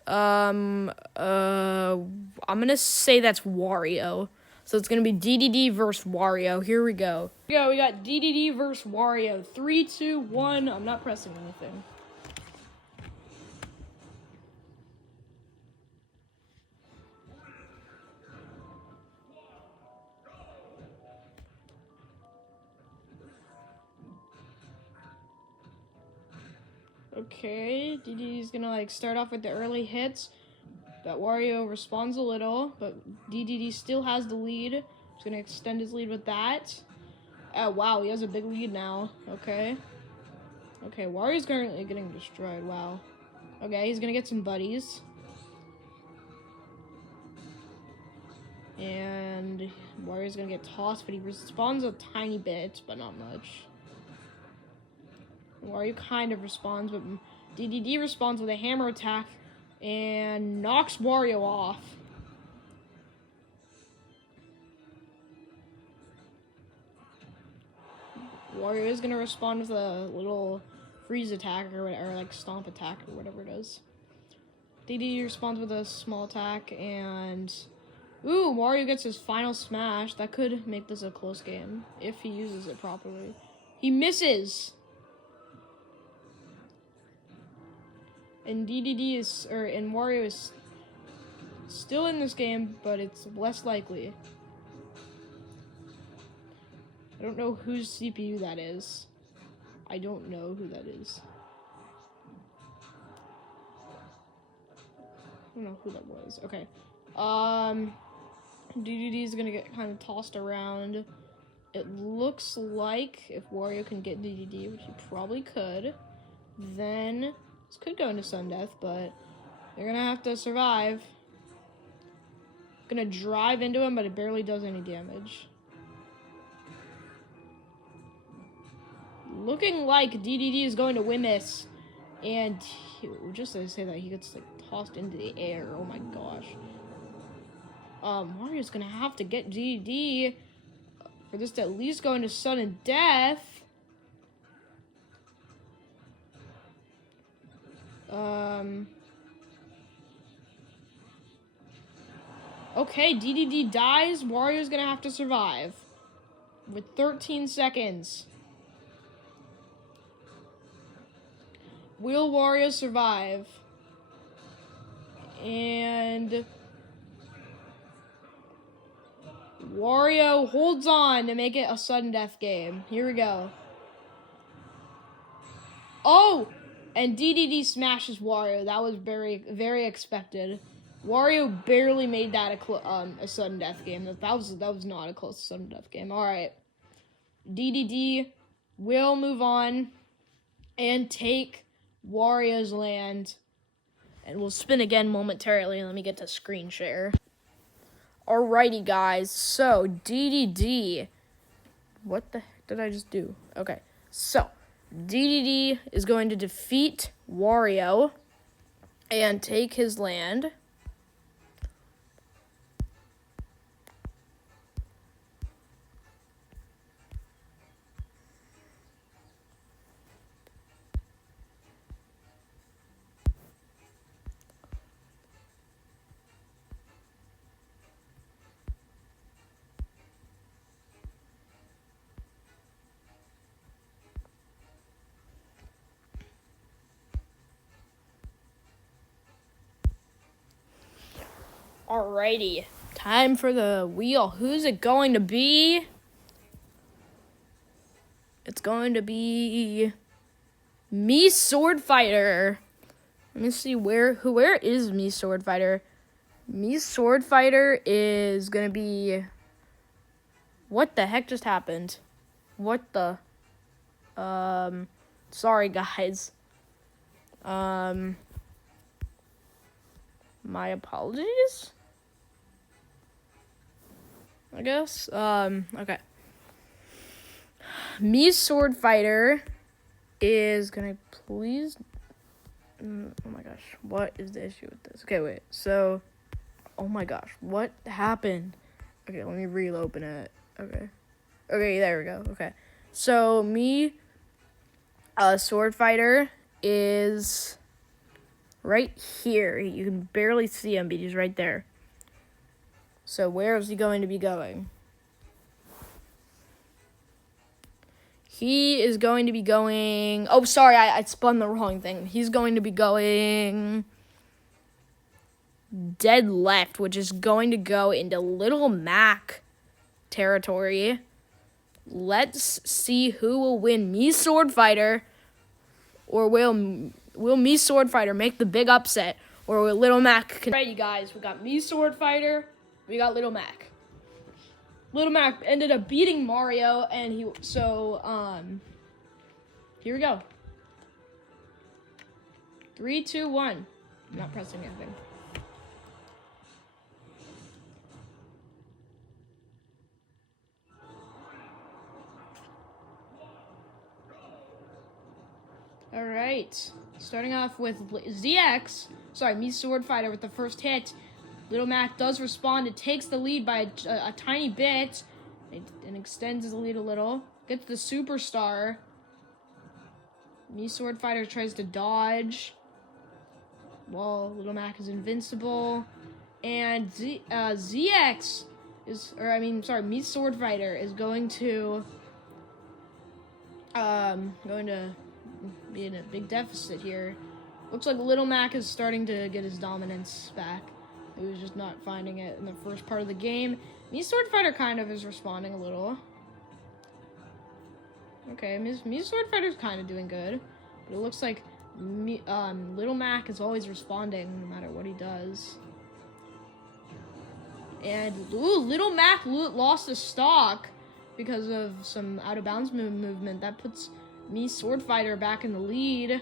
I'm gonna say that's Wario. So it's gonna be DDD versus Wario. Here we go. We got DDD versus Wario. 3, 2, 1. I'm not pressing anything. Okay, DDD's gonna like start off with the early hits. But Wario responds a little, but DDD still has the lead. He's gonna extend his lead with that. Oh wow, he has a big lead now. Okay. Okay, Wario's currently getting destroyed. Wow. Okay, he's gonna get some buddies. And Wario's gonna get tossed, but he responds a tiny bit, but not much. Wario kind of responds, but DDD responds with a hammer attack and knocks Wario off. Wario is gonna respond with a little freeze attack or like stomp attack or whatever it is. DDD responds with a small attack and ooh, Wario gets his final smash. That could make this a close game if he uses it properly. He misses. And and Wario is still in this game, but it's less likely. I don't know whose CPU that is. I don't know who that is. I don't know who that was. Okay. DDD is gonna get kind of tossed around. It looks like if Wario can get DDD, which he probably could, then this could go into sudden death, but they're gonna have to survive. Gonna drive into him, but it barely does any damage. Looking like DDD is going to win this, and just to say that he gets like tossed into the air. Oh my gosh. Mario's gonna have to get DDD for this to at least go into sudden death. Okay, DDD dies. Wario's gonna have to survive with 13 seconds. Will Wario survive? And Wario holds on to make it a sudden death game. Here we go. Oh! And DDD smashes Wario. That was very, very expected. Wario barely made that a sudden death game. That was not a close sudden death game. All right. DDD will move on and take Wario's land. And we'll spin again momentarily. Let me get to screen share. Alrighty, guys. So, DDD. What the heck did I just do? Okay. So, DDD is going to defeat Wario and take his land. Alrighty, time for the wheel. Who's it going to be? It's going to be me, Sword Fighter. Let me see where is me, Sword Fighter? Me, Sword Fighter is gonna be. What the heck just happened? What the? Sorry guys. My apologies. I guess. Okay. Me, Sword Fighter is gonna please. Oh my gosh, what is the issue with this? Okay, wait. So, oh my gosh, what happened? Okay, let me reopen it. Okay, there we go. Okay, so me, Sword Fighter is right here. You can barely see him, but he's right there. So where is he going to be going? He is going to be going... Oh, sorry, I spun the wrong thing. He's going to be going dead left, which is going to go into Little Mac territory. Let's see who will win. Me, Sword Fighter, or will will me Sword Fighter make the big upset, or will Little Mac? Alright, you guys, we got me Sword Fighter, we got Little Mac. Little Mac ended up beating Mario, and here we go. 3, 2, 1. I'm not pressing anything. All right, starting off with me Sword Fighter with the first hit. Little Mac does respond. It takes the lead by a tiny bit and extends the lead a little. Gets the superstar. Me Sword Fighter tries to dodge. Well, Little Mac is invincible. And me Sword Fighter is going to be in a big deficit here. Looks like Little Mac is starting to get his dominance back. He was just not finding it in the first part of the game. Me Sword Fighter kind of is responding a little. Okay, me Sword Fighter's kind of doing good. But it looks like Little Mac is always responding no matter what he does. And, Little Mac lost a stock because of some out-of-bounds movement. That puts me Sword Fighter back in the lead.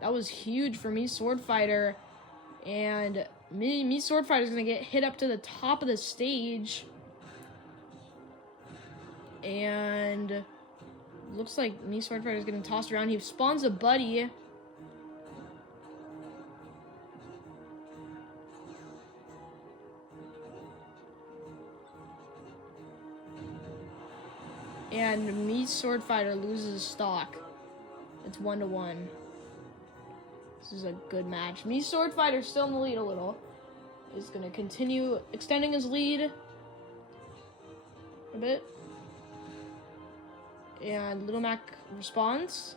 That was huge for me Sword Fighter. And me Sword Fighter is going to get hit up to the top of the stage. And looks like me Sword Fighter is getting tossed around. He spawns a buddy. And me Sword Fighter loses stock. It's 1-1. This is a good match. Me Sword Fighter still in the lead a little. Is going to continue extending his lead a bit. And Little Mac responds.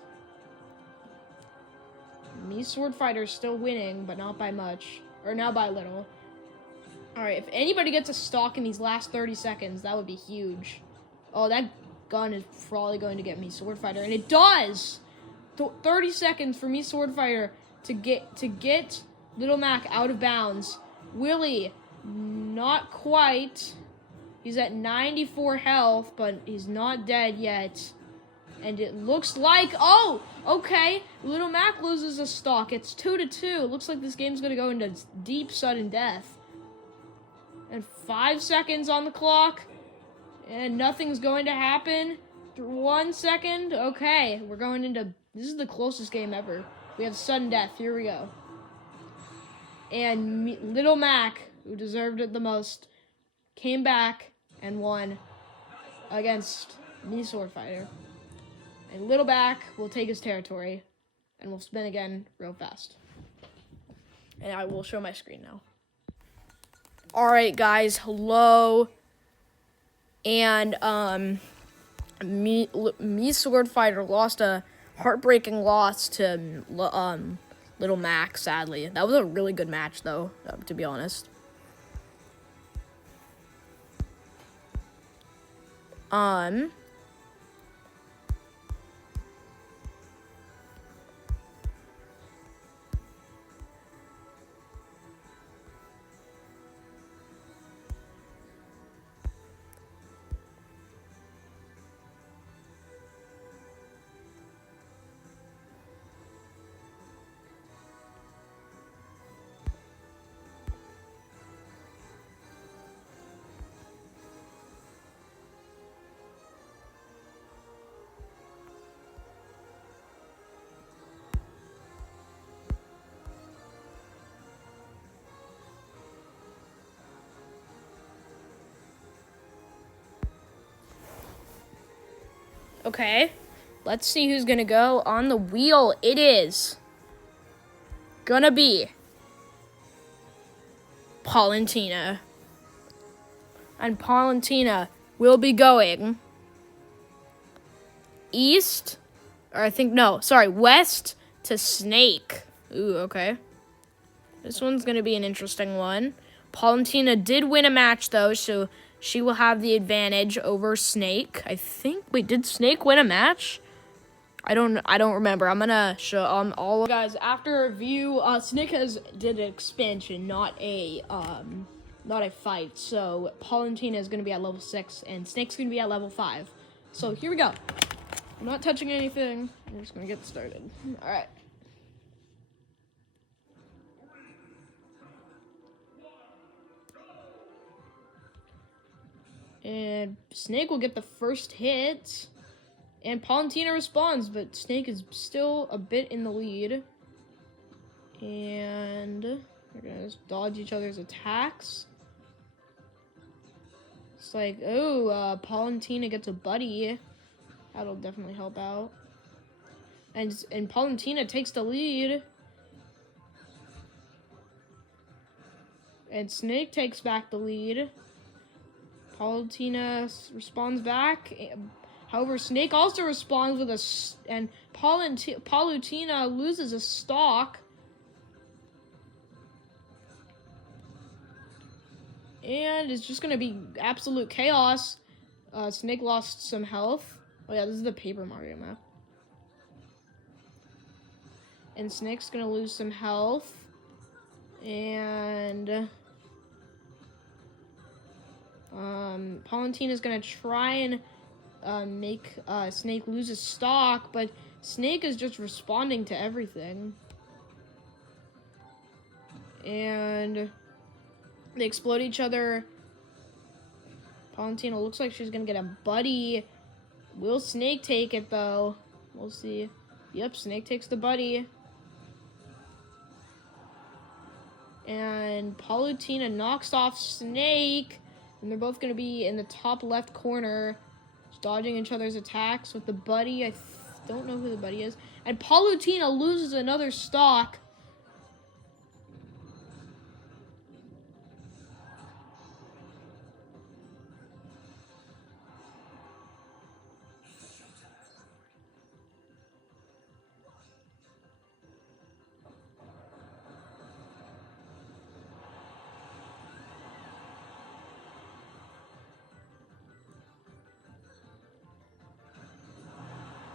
Me Sword Fighter still winning, but not by much. Or not by little. Alright, if anybody gets a stock in these last 30 seconds, that would be huge. Oh, that gun is probably going to get me Sword Fighter, and it does! 30 seconds for me Sword Fighter to get Little Mac out of bounds. Willie, not quite. He's at 94 health, but he's not dead yet. And it looks like, oh, okay, Little Mac loses a stock. It's 2-2. It looks like this game's gonna go into deep sudden death. And 5 seconds on the clock. And nothing's going to happen. 1 second. Okay, we're going into... This is the closest game ever. We have sudden death. Here we go. And Little Mac, who deserved it the most, came back and won against me Sword Fighter. And Little Mac will take his territory. And we'll spin again real fast. And I will show my screen now. Alright, guys. Hello. And me Sword Fighter lost a heartbreaking loss to Little Mac, sadly. That was a really good match, though, to be honest. Okay, let's see who's gonna go on the wheel. It is gonna be Paulentina. And Paulentina will be going west to Snake. Ooh, okay. This one's gonna be an interesting one. Paulentina did win a match, though, so she will have the advantage over Snake. I think, wait, did Snake win a match? I don't remember. I'm gonna show all guys after review. Snake did an expansion, not a fight. So Palantina is gonna be at level 6, and Snake's gonna be at level 5. So here we go. I'm not touching anything. I'm just gonna get started. All right. And Snake will get the first hit. And Palantina responds, but Snake is still a bit in the lead. And we're gonna just dodge each other's attacks. It's like, oh, Palantina gets a buddy. That'll definitely help out. And Palantina takes the lead. And Snake takes back the lead. Palantina responds back. However, Snake also responds with and Palantina loses a stock. And it's just gonna be absolute chaos. Snake lost some health. Oh yeah, this is the Paper Mario map. And Snake's gonna lose some health. And Palantina's gonna try and make Snake lose his stock, but Snake is just responding to everything. And they explode each other. Palantina looks like she's gonna get a buddy. Will Snake take it though? We'll see. Yep, Snake takes the buddy. And Palantina knocks off Snake. And they're both gonna be in the top left corner, dodging each other's attacks with the buddy. I don't know who the buddy is. And Palantina loses another stock.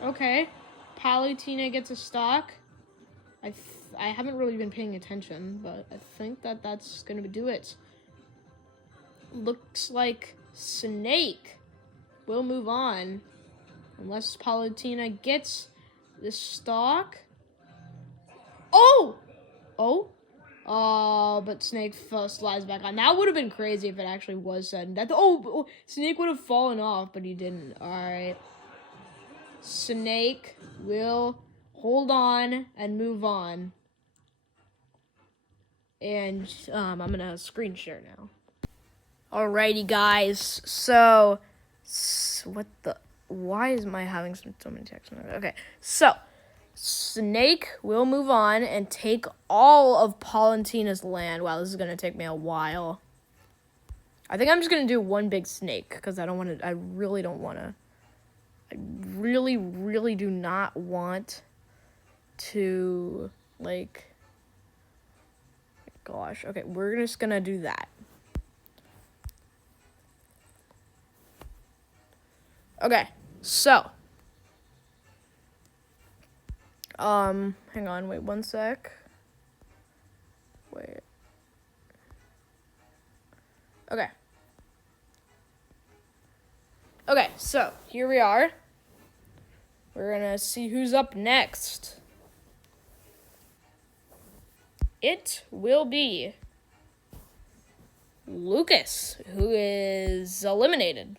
Okay, Palantina gets a stock. I haven't really been paying attention, but I think that's gonna do it. Looks like Snake will move on, unless Palantina gets the stock. But Snake slides back on. That would have been crazy if it actually was sudden death. Snake would have fallen off, but he didn't. All right. Snake will hold on and move on. And I'm gonna screen share now. Alrighty, guys. So why is my having so many text messages? Okay, so Snake will move on and take all of Palantina's land. Wow, this is gonna take me a while. I think I'm just gonna do one big snake because I really do not want to, gosh. Okay, we're just gonna do that. Okay, so, hang on, wait one sec. Wait. Okay. Okay, so here we are. We're gonna see who's up next. It will be Lucas, who is eliminated.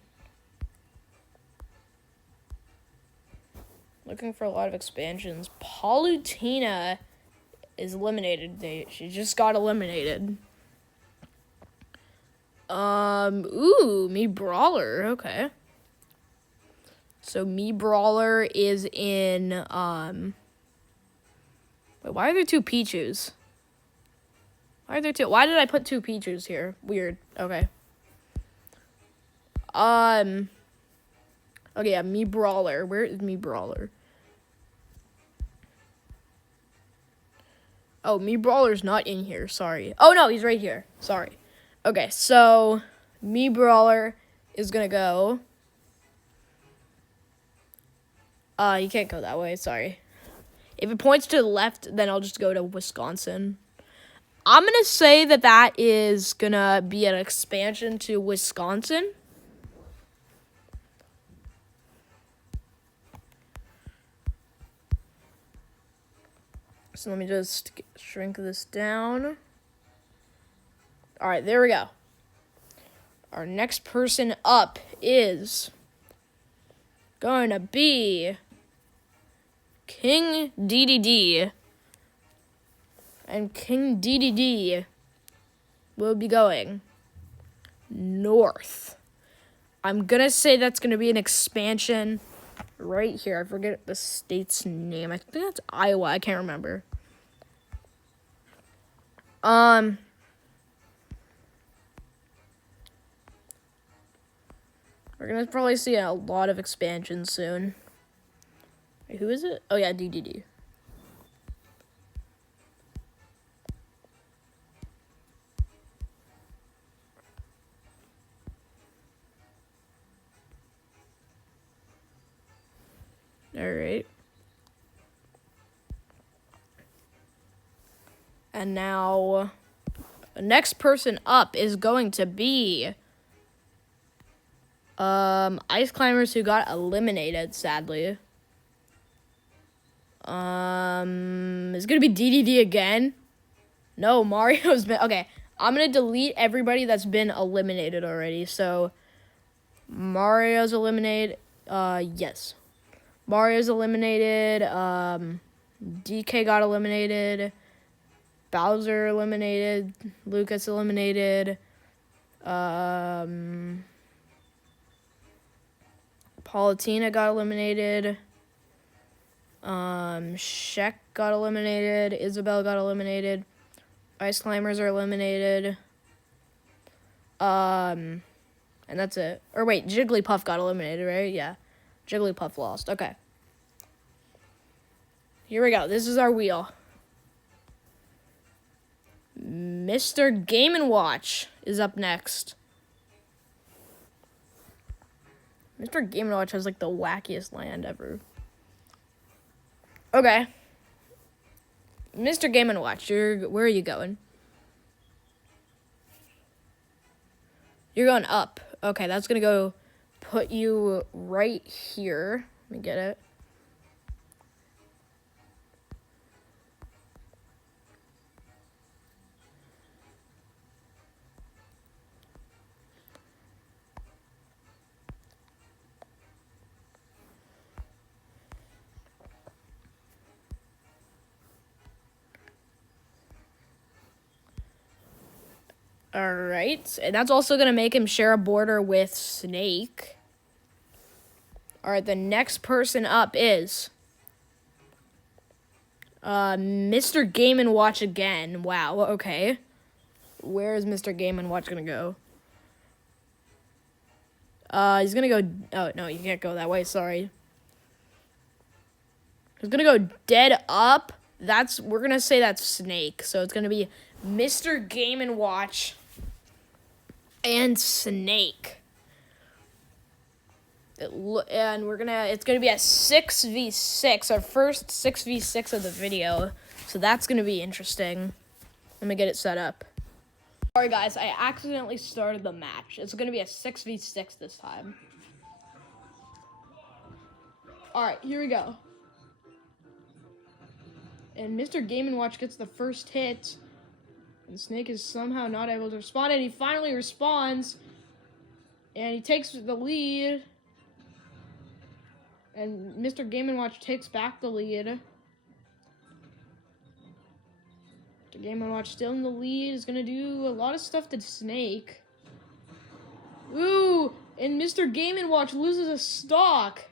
Looking for a lot of expansions. Palantina is eliminated. She just got eliminated. Me Brawler, okay. So Me Brawler is in, wait, why are there two Pichus? Why did I put two Pichus here? Weird, okay. Okay, yeah, Me Brawler. Where is Me Brawler? Oh, Me Brawler's not in here, sorry. Oh, no, he's right here, sorry. Okay, so Me Brawler is gonna go You can't go that way, sorry. If it points to the left, then I'll just go to Wisconsin. I'm going to say that that is going to be an expansion to Wisconsin. So let me just shrink this down. All right, there we go. Our next person up is going to be King DDD. And King DDD will be going north. I'm going to say that's going to be an expansion right here. I forget the state's name. I think that's Iowa. I can't remember. We're going to probably see a lot of expansions soon. Wait, who is it? Oh, yeah, DDD. All right. And now, the next person up is going to be ice climbers who got eliminated, sadly. Is it gonna be DDD again? No, Mario's been okay. I'm gonna delete everybody that's been eliminated already. So Mario's eliminated. Yes. Mario's eliminated. DK got eliminated. Bowser eliminated. Lucas eliminated. Palutena got eliminated. Shek got eliminated. Isabel got eliminated. Ice climbers are eliminated. And that's it. Or wait, Jigglypuff got eliminated, right? Yeah. Jigglypuff lost. Okay. Here we go. This is our wheel. Mr. Game & Watch is up next. Mr. Game & Watch has, like, the wackiest land ever. Okay. Mr. Game & Watch, where are you going? You're going up. Okay, that's going to go put you right here. Let me get it. Alright, and that's also going to make him share a border with Snake. Alright, the next person up is Mr. Game & Watch again. Wow, okay. Where is Mr. Game & Watch going to go? He's going to go... Oh, no, you can't go that way, sorry. He's going to go dead up. We're going to say that's Snake. So it's going to be Mr. Game & Watch and Snake. And it's gonna be a 6v6, our first 6v6 of the video. So that's gonna be interesting. Let me get it set up. Sorry guys, I accidentally started the match. It's gonna be a 6v6 this time. Alright, here we go. And Mr. Game & Watch gets the first hit. And Snake is somehow not able to respond, and he finally responds. And he takes the lead. And Mr. Game & Watch takes back the lead. Mr. Game & Watch still in the lead. Is going to do a lot of stuff to Snake. Ooh! And Mr. Game & Watch loses a stock.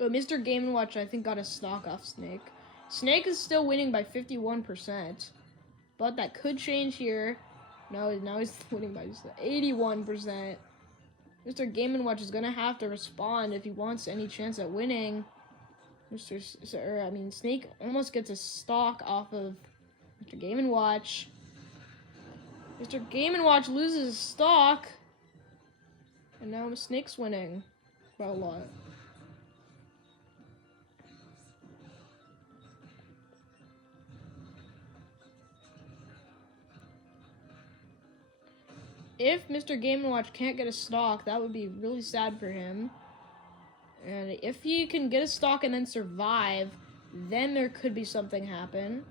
Mr. Game & Watch, I think, got a stock off Snake. Snake is still winning by 51%. But that could change here. No, now he's winning by 81%. Mr. Game & Watch is gonna have to respond if he wants any chance at winning. Snake almost gets a stock off of Mr. Game & Watch. Mr. Game & Watch loses his stock. And now Snake's winning by a lot. If Mr. Game & Watch can't get a stock, that would be really sad for him. And if he can get a stock and then survive, then there could be something happen.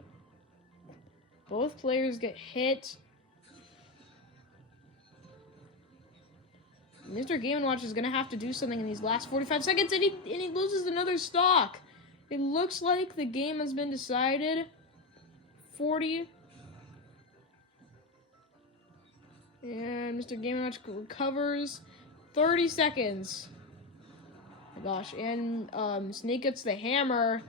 Both players get hit. Mr. Game & Watch is going to have to do something in these last 45 seconds, and he loses another stock. It looks like the game has been decided. 40. And Mr. Game & Watch recovers. 30 seconds. Oh my gosh. And Snake gets the hammer.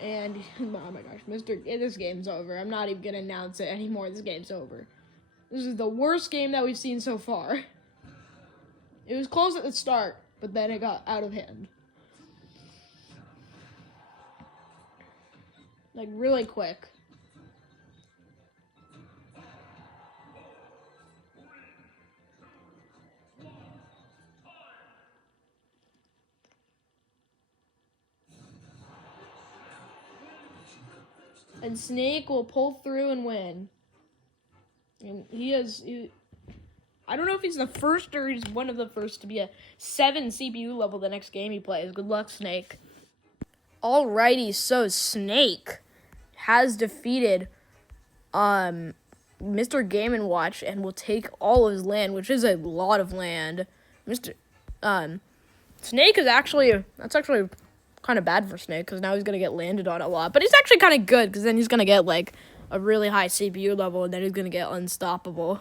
And, oh my gosh, this game's over. I'm not even going to announce it anymore. This game's over. This is the worst game that we've seen so far. It was close at the start, but then it got out of hand. Like, really quick. And Snake will pull through and win. And I don't know if he's the first or he's one of the first to be a 7 CPU level the next game he plays. Good luck, Snake. Alrighty, so Snake has defeated Mr. Game & Watch and will take all of his land, which is a lot of land. Snake is that's actually kind of bad for Snake because now he's going to get landed on a lot. But he's actually kind of good because then he's going to get like a really high CPU level and then he's going to get unstoppable.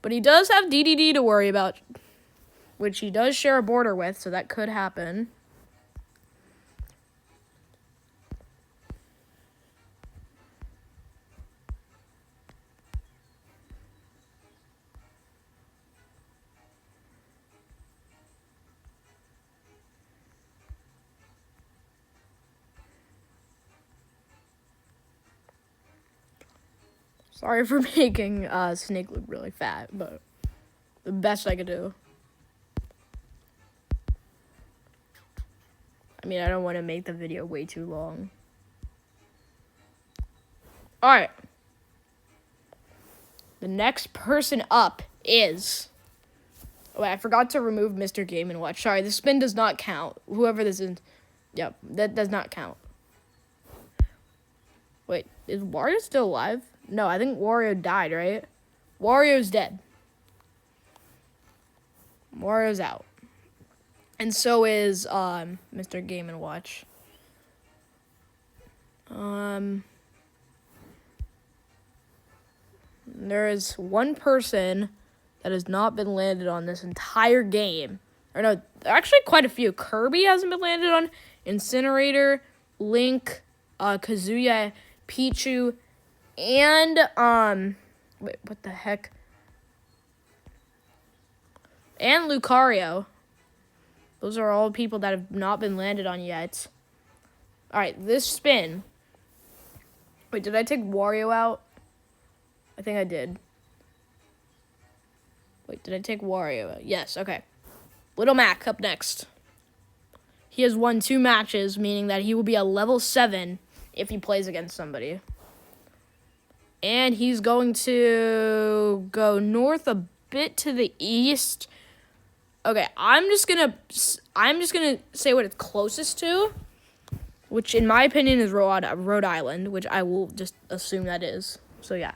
But he does have DDD to worry about, which he does share a border with, so that could happen. Sorry for making Snake look really fat, but the best I could do. I mean, I don't want to make the video way too long. Alright. The next person up is... Oh, wait, I forgot to remove Mr. Game & Watch. Sorry, the spin does not count. Whoever this is... Yep, that does not count. Wait, is Wario still alive? No, I think Wario died, right? Wario's dead. Wario's out. And so is Mr. Game & Watch. There is one person that has not been landed on this entire game. Or no, actually quite a few. Kirby hasn't been landed on. Incinerator, Link, Kazuya, Pichu, and, wait, what the heck? And Lucario. Those are all people that have not been landed on yet. Alright, this spin. Wait, did I take Wario out? I think I did. Wait, did I take Wario out? Yes, okay. Little Mac up next. He has won 2 matches, meaning that he will be a level 7 if he plays against somebody. And he's going to go north a bit to the east. Okay, I'm just gonna say what it's closest to, which in my opinion is Rhode Island, which I will just assume that is. So yeah.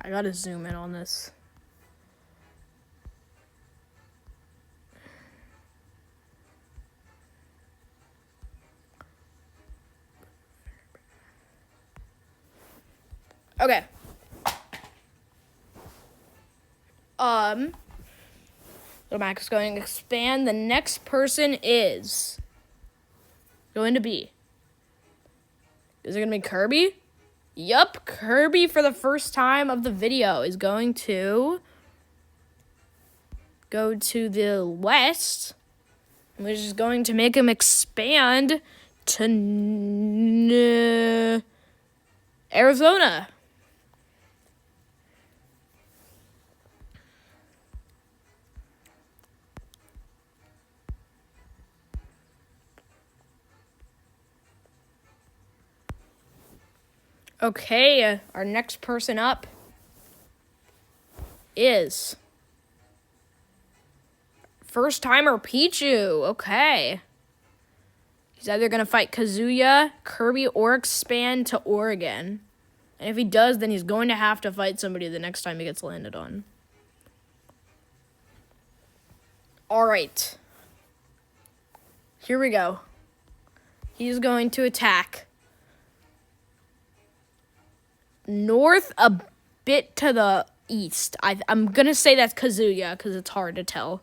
I gotta zoom in on this. Okay. So Max is going to expand. The next person is going to be? Is it going to be Kirby? Yup, Kirby for the first time of the video is going to go to the west, which is going to make him expand to Arizona. Okay, our next person up is first timer Pichu. Okay. He's either going to fight Kazuya, Kirby, or expand to Oregon. And if he does, then he's going to have to fight somebody the next time he gets landed on. Alright. Here we go. He's going to attack north a bit to the east. I'm going to say that's Kazuya because it's hard to tell.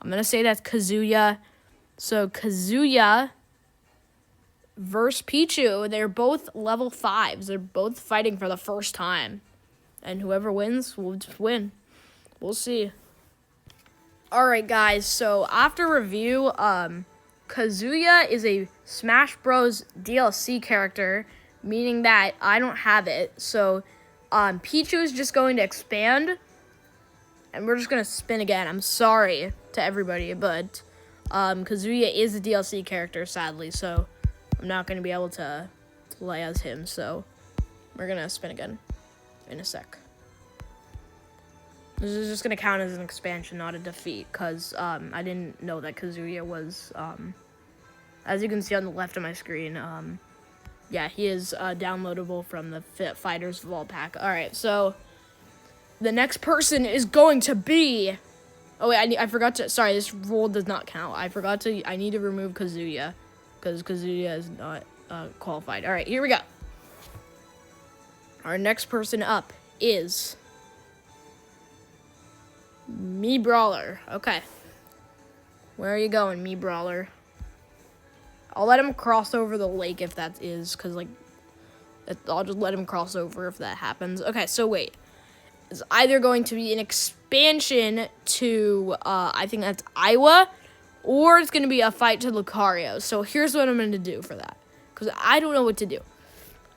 I'm going to say that's Kazuya. So Kazuya versus Pichu. They're both level 5s. They're both fighting for the first time. And whoever wins will just win. We'll see. Alright guys, so after review, Kazuya is a Smash Bros. DLC character, meaning that I don't have it. So Pichu is just going to expand, and we're just going to spin again. I'm sorry to everybody, but Kazuya is a DLC character, sadly, so I'm not going to be able to play as him. So we're going to spin again in a sec. This is just going to count as an expansion, not a defeat, because I didn't know that Kazuya was, as you can see on the left of my screen, yeah, he is downloadable from the Fighters Vault Pack. Alright, so the next person is going to be... Oh, wait, I forgot to... Sorry, this roll does not count. I need to remove Kazuya, because Kazuya is not qualified. Alright, here we go. Our next person up is Me Brawler. Okay. Where are you going, Me Brawler? I'll let him cross over the lake if that is, because, like, I'll just let him cross over if that happens. Okay, so wait. It's either going to be an expansion to, I think that's Iowa, or it's going to be a fight to Lucario. So here's what I'm going to do for that, because I don't know what to do.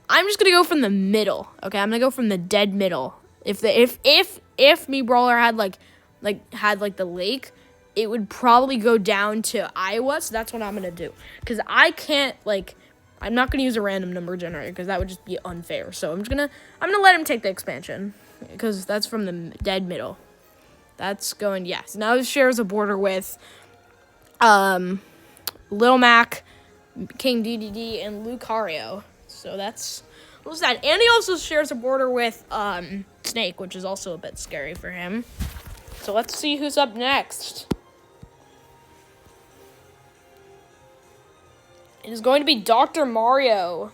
I'm just going to go from the middle, okay? I'm going to go from the dead middle. If Me Brawler had, like the lake, it would probably go down to Iowa, so that's what I'm going to do. Because I can't, I'm not going to use a random number generator, because that would just be unfair. So I'm going to let him take the expansion, because that's from the dead middle. That's going, yes. Now it shares a border with Lil Mac, King DDD, and Lucario. So that's what's that. And he also shares a border with Snake, which is also a bit scary for him. So let's see who's up next. It is going to be Dr. Mario.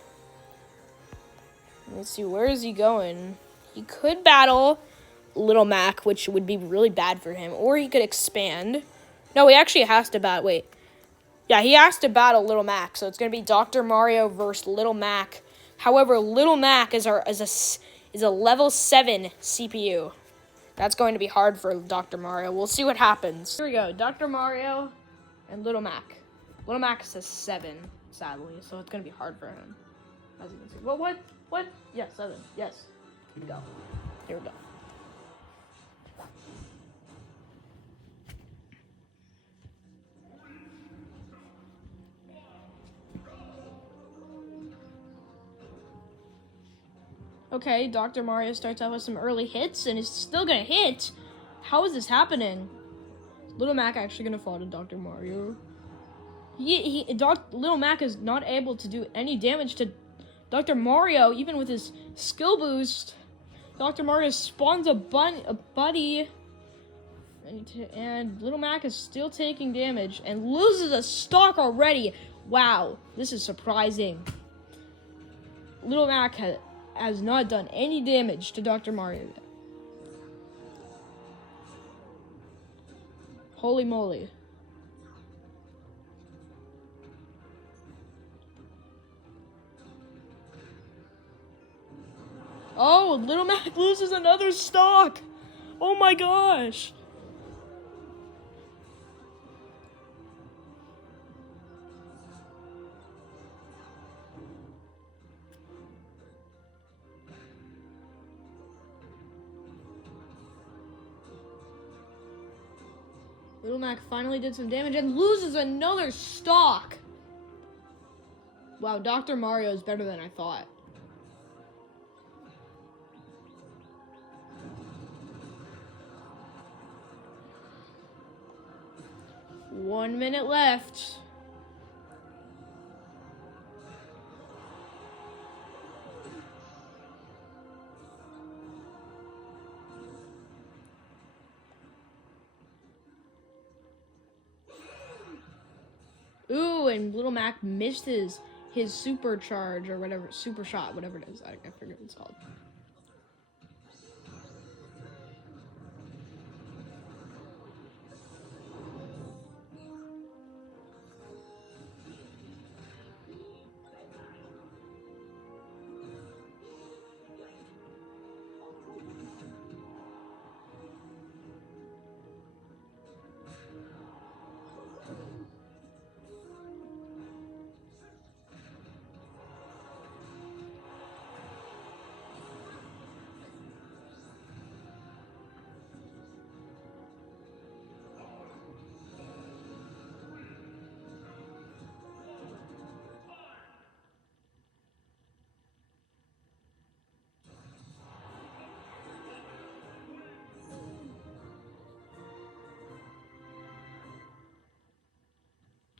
Let's see, where is he going? He could battle Little Mac, which would be really bad for him. Or he could expand. No, he actually has to battle. Wait. Yeah, he has to battle Little Mac. So it's going to be Dr. Mario versus Little Mac. However, Little Mac is a level 7 CPU. That's going to be hard for Dr. Mario. We'll see what happens. Here we go. Dr. Mario and Little Mac. Little Mac is a 7, sadly. So it's going to be hard for him. As you can see. Well, what? What? Yes, 7. Yes. Go. Here we go. Okay, Dr. Mario starts out with some early hits, and is still gonna hit. How is this happening? Little Mac actually gonna fall to Dr. Mario. Little Mac is not able to do any damage to Dr. Mario, even with his skill boost. Dr. Mario spawns a buddy, and Little Mac is still taking damage and loses a stock already. Wow, this is surprising. Little Mac has not done any damage to Dr. Mario yet. Holy moly. Oh, Little Mac loses another stock. Oh my gosh. Little Mac finally did some damage and loses another stock. Wow, Dr. Mario is better than I thought. One minute left. Ooh, and Little Mac missed his super charge or whatever, super shot, whatever it is. I forget what it's called.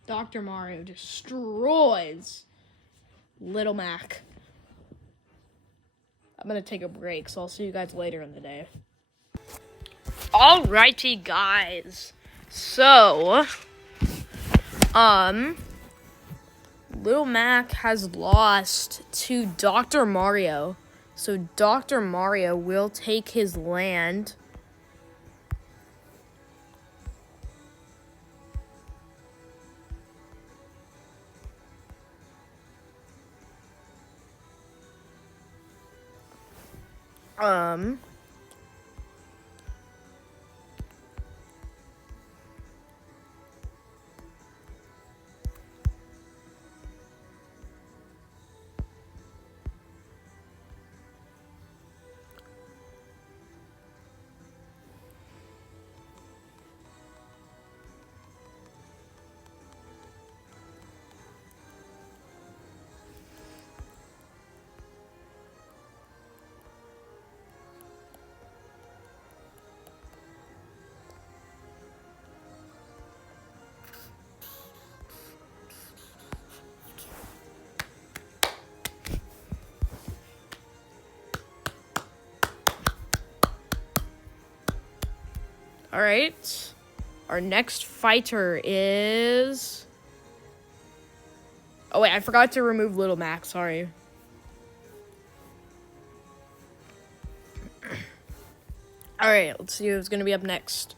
Dr. Mario destroys Little Mac. I'm gonna take a break, so I'll see you guys later in the day. Alrighty, guys. So, Little Mac has lost to Dr. Mario. So Dr. Mario will take his land. All right. Our next fighter is... Oh, wait, I forgot to remove Little Mac. Sorry. All right, let's see who's going to be up next.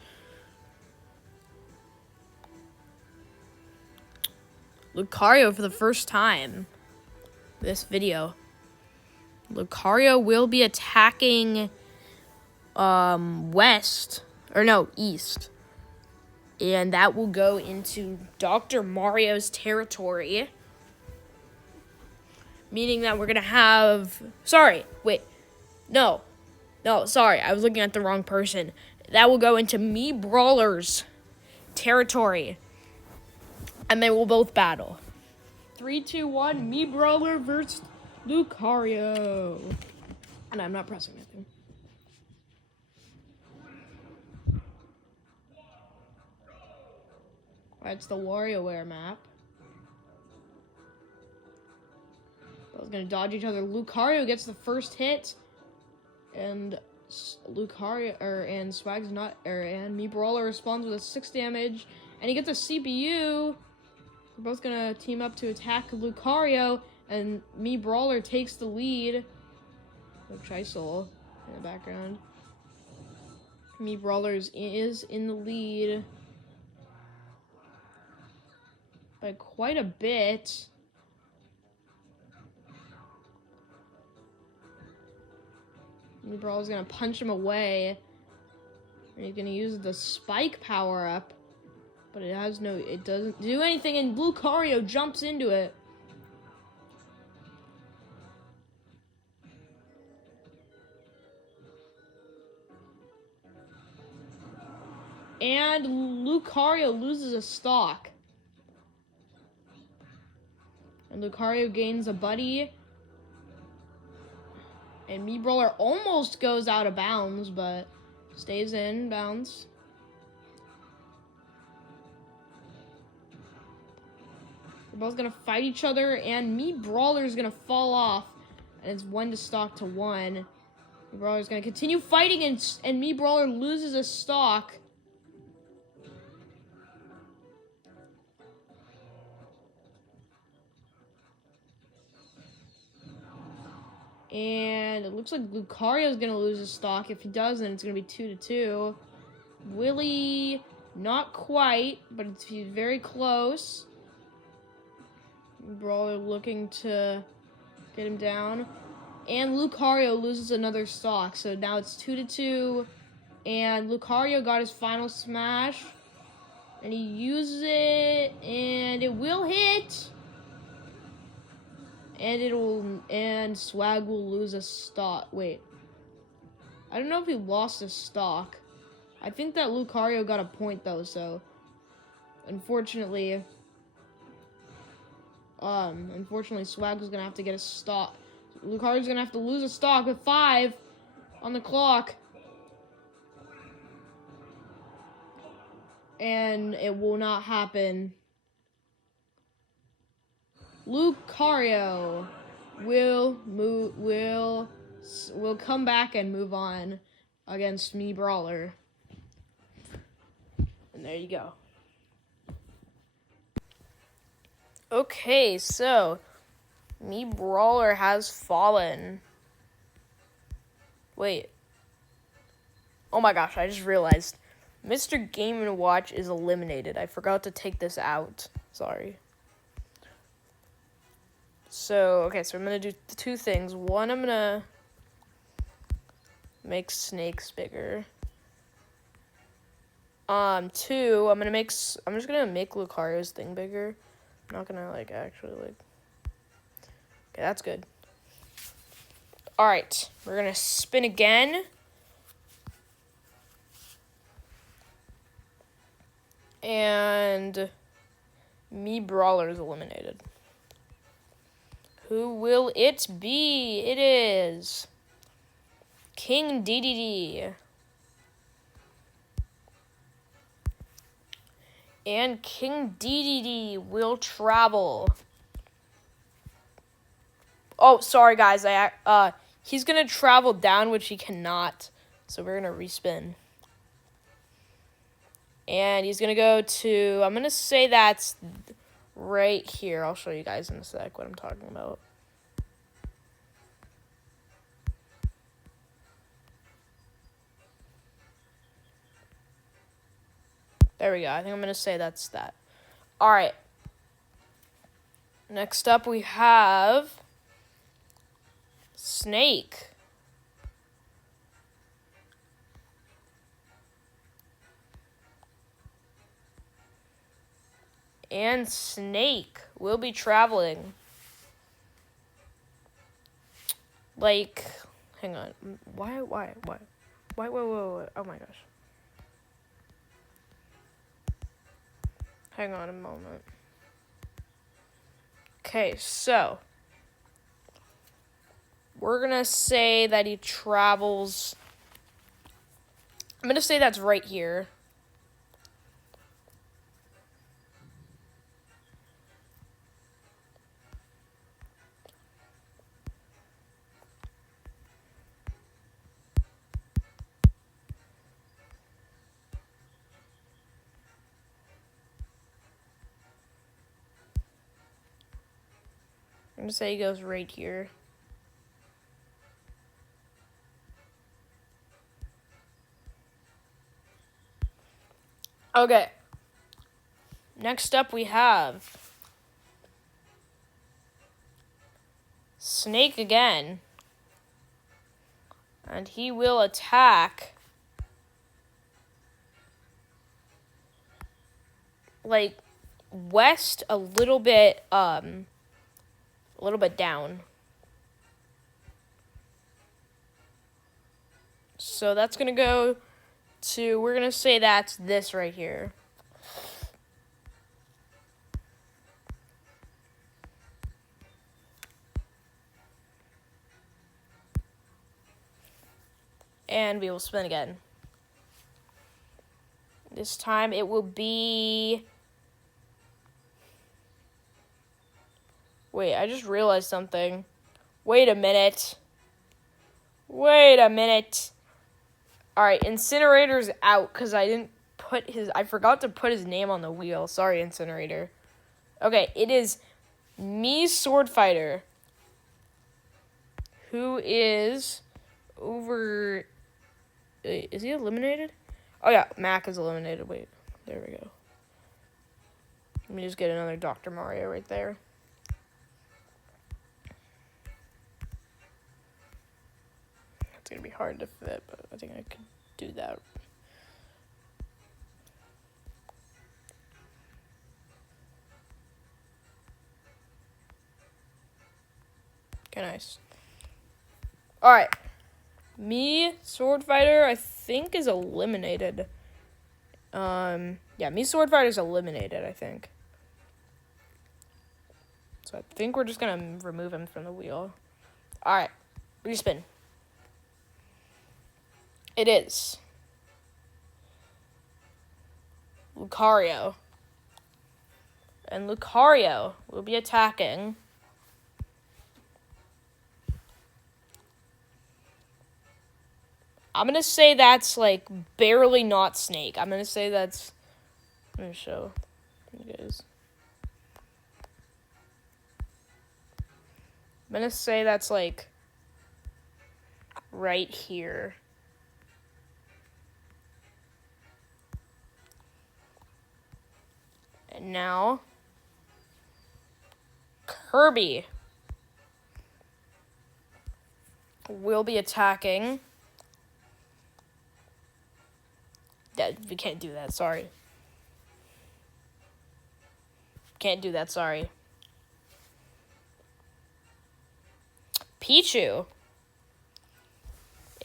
Lucario for the first time this video. Lucario will be attacking east. And that will go into Dr. Mario's territory. Meaning that we're going to have... Sorry, I was looking at the wrong person. That will go into Me Brawler's territory. And they will both battle. 3, 2, 1, Me Brawler versus Lucario. And I'm not pressing anything. It's the WarioWare map. Both gonna dodge each other. Lucario gets the first hit, and and Me Brawler responds with a 6 damage, and he gets a CPU. They're both gonna team up to attack Lucario, and Me Brawler takes the lead. Which I saw in the background. Me Brawler is in the lead by quite a bit. Brawler's gonna punch him away. And he's gonna use the spike power up. But it doesn't do anything, and Lucario jumps into it. And Lucario loses a stock. And Lucario gains a buddy. And Mii Brawler almost goes out of bounds, but stays in bounds. They're both gonna fight each other, and Mii Brawler's gonna fall off. And it's 1-1. Mii Brawler's gonna continue fighting, and Mii Brawler loses a stock. And it looks like Lucario's gonna lose his stock. If he doesn't, it's gonna be 2-2. Willie, not quite, but he's very close. Brawler looking to get him down. And Lucario loses another stock. So now it's 2-2. And Lucario got his final smash. And he uses it, and it will hit. And Swag will lose a stock. Wait. I don't know if he lost a stock. I think that Lucario got a point though, so unfortunately Swag was gonna have to get a stock. Lucario's gonna have to lose a stock with 5 on the clock. And it will not happen. Lucario will come back and move on against Mii Brawler. And there you go. Okay, so Mii Brawler has fallen. Wait. Oh my gosh, I just realized. Mr. Game & Watch is eliminated. I forgot to take this out. Sorry. So I'm going to do 2 things. One, I'm going to make Snakes bigger. 2, I'm just going to make Lucario's thing bigger. I'm not going to, actually. Okay, that's good. Alright, we're going to spin again. And Mii Brawler is eliminated. Who will it be? It is King DDD. And King DDD will travel. Oh, sorry guys. He's going to travel down, which he cannot. So we're going to respin. And he's going to go to, I'm going to say that's right here. I'll show you guys in a sec what I'm talking about. There we go. I think I'm going to say that's that. All right. Next up, we have Snake. And Snake will be traveling. Hang on. Why? Oh my gosh. Hang on a moment. Okay, so we're going to say that he travels. I'm going to say that's right here. I'm going to say he goes right here. Okay. Next up we have Snake again. And he will attack like west a little bit down. So that's going to go to, we're going to say that's this right here. And we will spin again. This time it will be... Wait, I just realized something. Wait a minute. Alright, Incinerator's out because I forgot to put his name on the wheel. Sorry, Incinerator. Okay, it is me, Sword Fighter, who is over... Is he eliminated? Oh yeah, Mac is eliminated. Wait, there we go. Let me just get another Dr. Mario right there. It's gonna be hard to fit, but I think I could do that. Okay, nice. Alright. Me, Sword Fighter, I think is eliminated. Yeah, me, Sword Fighter is eliminated, I think. So I think we're just gonna remove him from the wheel. Alright, respin. It is Lucario. And Lucario will be attacking I'm going to say that's, like, barely not Snake. I'm going to say that's... Let me show you guys. I'm going to say that's, like, right here. And now, Kirby will be attacking... Yeah, we can't do that, sorry. Can't do that, sorry. Pichu.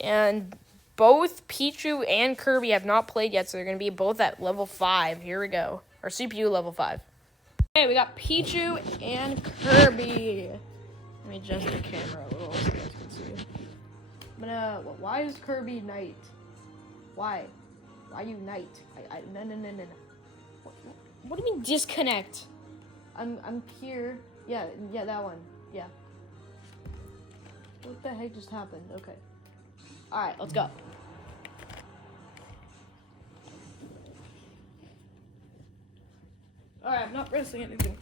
And both Pichu and Kirby have not played yet, so they're going to be both at level 5. Here we go. Our CPU level 5. Okay, we got Pichu and Kirby. Let me adjust the camera a little so you guys can see. Why is Kirby Knight? Why? Why you Knight? No. What do you mean disconnect? I'm here. Yeah, that one. Yeah. What the heck just happened? Okay. Alright, let's go. Alright, I'm not pressing anything.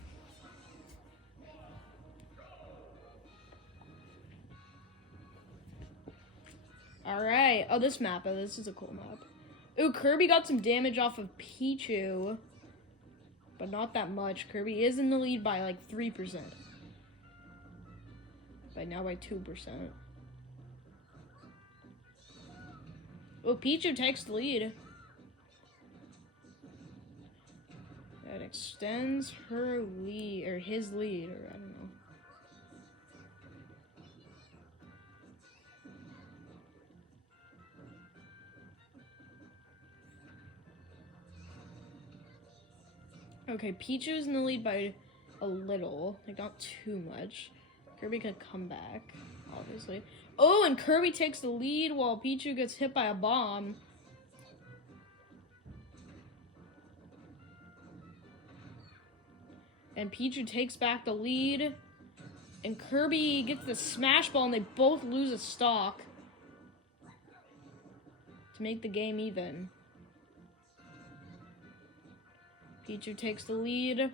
Alright. Oh, this map. Oh, this is a cool map. Ooh, Kirby got some damage off of Pichu. But not that much. Kirby is in the lead by like 3%. Now by 2%. Oh, Pichu takes the lead. That extends her lead, or his lead, or I don't know. Okay, Pichu's in the lead by a little, like not too much. Kirby could come back, obviously. Oh, and Kirby takes the lead while Pichu gets hit by a bomb. And Pichu takes back the lead. And Kirby gets the smash ball and they both lose a stock to make the game even. Pichu takes the lead.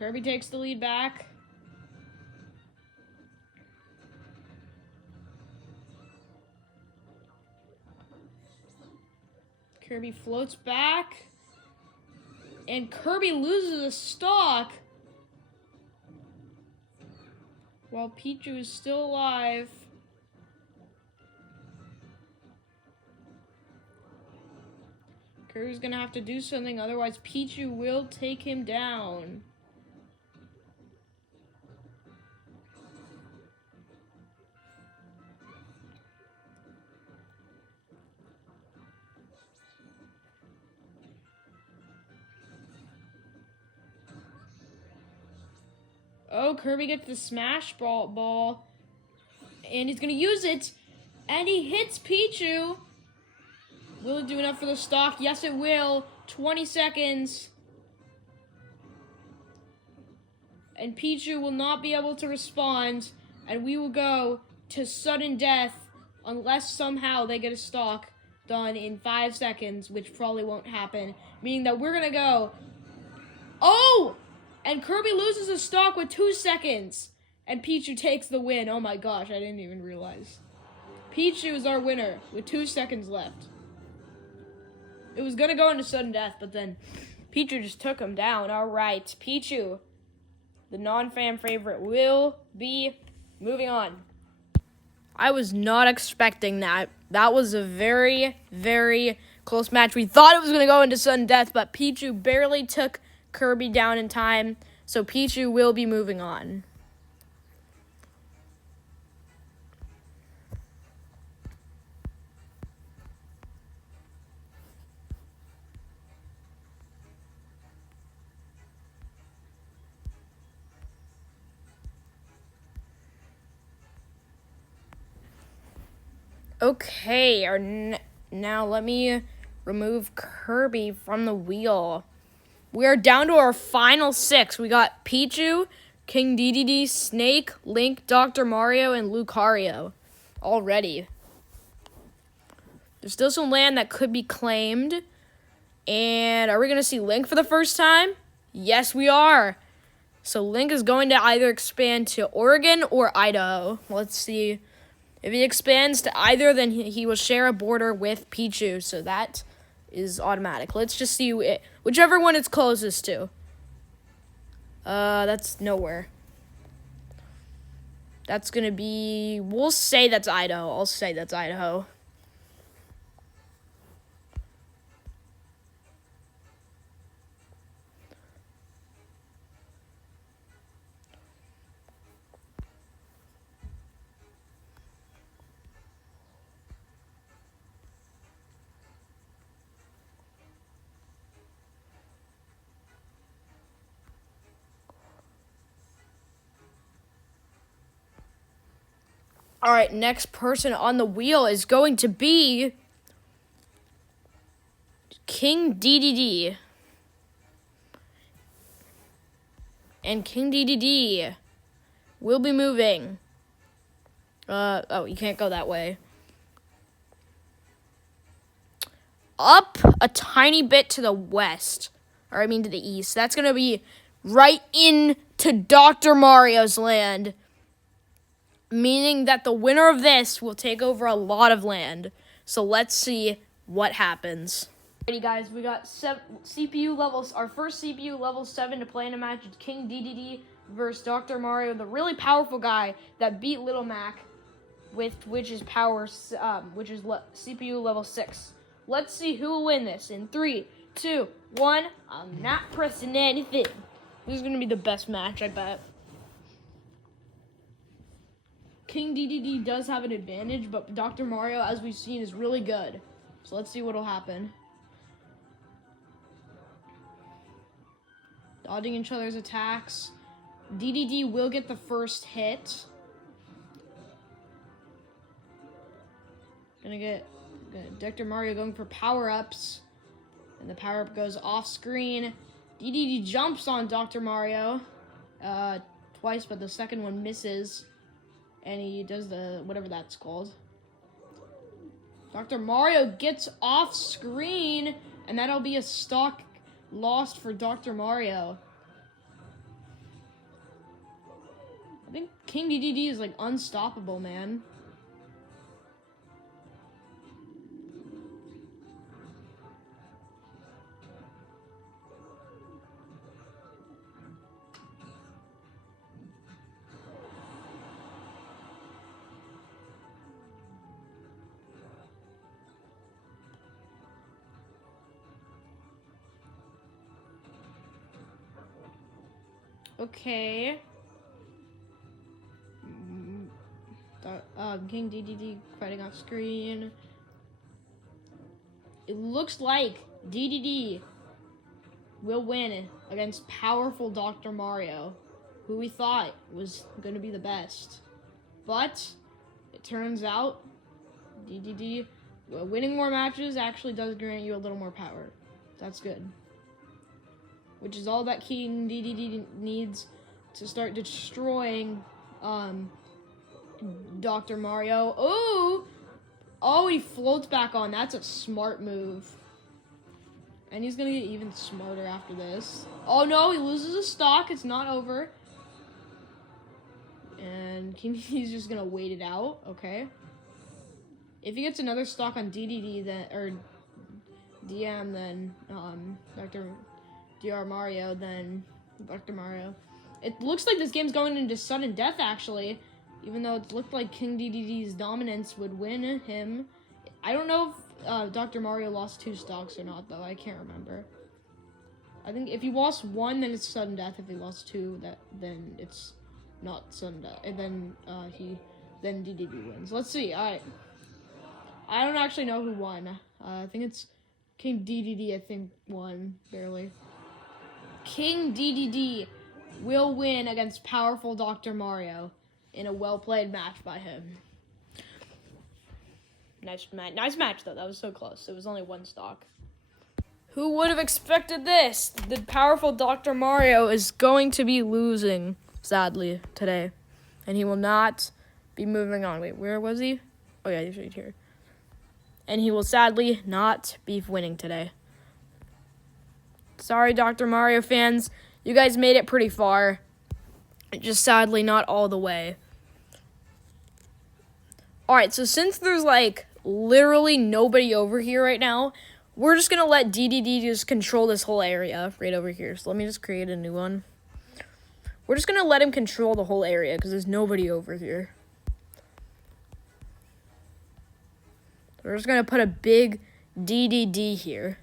Kirby takes the lead back. Kirby floats back. And Kirby loses a stock. While Pichu is still alive. Kirby's gonna have to do something, otherwise Pichu will take him down. Oh, Kirby gets the smash ball, and he's gonna use it, and he hits Pichu. Will it do enough for the stock? Yes, it will. 20 seconds. And Pichu will not be able to respond, and we will go to sudden death unless somehow they get a stock done in 5 seconds, which probably won't happen, meaning that we're gonna go. Oh! And Kirby loses a stock with 2 seconds, and Pichu takes the win. Oh my gosh, I didn't even realize. Pichu is our winner with 2 seconds left. It was gonna go into sudden death, but then Pichu just took him down. All right, Pichu, the non-fan favorite, will be moving on. I was not expecting that. That was a very, very close match. We thought it was going to go into sudden death, but Pichu barely took Kirby down in time, so Pichu will be moving on. Okay, now let me remove Kirby from the wheel. We are down to our final 6. We got Pichu, King Dedede, Snake, Link, Dr. Mario, and Lucario already. There's still some land that could be claimed. And are we going to see Link for the first time? Yes, we are. So Link is going to either expand to Oregon or Idaho. Let's see. If he expands to either, then he will share a border with Pichu. So that is automatic. Let's just see whichever one it's closest to. That's nowhere. That's going to be... We'll say that's Idaho. I'll say that's Idaho. All right, next person on the wheel is going to be King Dedede. And King Dedede will be moving. Oh, you can't go that way. Up a tiny bit to the west. Or I mean to the east. That's going to be right into Dr. Mario's land. Meaning that the winner of this will take over a lot of land. So let's see what happens. Alrighty guys, we got CPU levels. Our first CPU level 7 to play in a match is King Dedede versus Dr. Mario, the really powerful guy that beat Little Mac, which is CPU level 6. Let's see who will win this in 3, 2, 1. I'm not pressing anything. This is gonna be the best match, I bet. King Dedede does have an advantage, but Dr. Mario, as we've seen, is really good. So let's see what will happen. Dodging each other's attacks. Dedede will get the first hit. Gonna get Dr. Mario going for power-ups. And the power-up goes off-screen. Dedede jumps on Dr. Mario twice, but the second one misses. And he does whatever that's called. Dr. Mario gets off screen, and that'll be a stock lost for Dr. Mario. I think King Dedede is like unstoppable, man. Okay. King DDD fighting off screen. It looks like DDD will win against powerful Dr. Mario, who we thought was going to be the best. But it turns out DDD winning more matches actually does grant you a little more power. That's good. Which is all that King DDD needs to start destroying Dr. Mario. Ooh! Oh, he floats back on. That's a smart move. And he's going to get even smarter after this. Oh, no, he loses a stock. It's not over. And he's just going to wait it out. Okay. If he gets another stock on DDD, then, or DM, then Dr. Mario, then Dr. Mario. It looks like this game's going into sudden death, actually. Even though it looked like King DDD's dominance would win him. I don't know if Dr. Mario lost 2 stocks or not, though. I can't remember. I think if he lost 1, then it's sudden death. If he lost 2, then it's not sudden death. And then then DDD wins. Let's see. All right. I don't actually know who won. I think it's King DDD. I think won barely. King DDD will win against powerful Dr. Mario in a well-played match by him. Nice match, though. That was so close. It was only 1 stock. Who would have expected this? The powerful Dr. Mario is going to be losing, sadly, today. And he will not be moving on. Wait, where was he? Oh, yeah, he's right here. And he will sadly not be winning today. Sorry, Dr. Mario fans. You guys made it pretty far. Just sadly not all the way. Alright, so since there's like literally nobody over here right now, we're just gonna let DDD just control this whole area right over here. So let me just create a new one. We're just gonna let him control the whole area because there's nobody over here. We're just gonna put a big DDD here.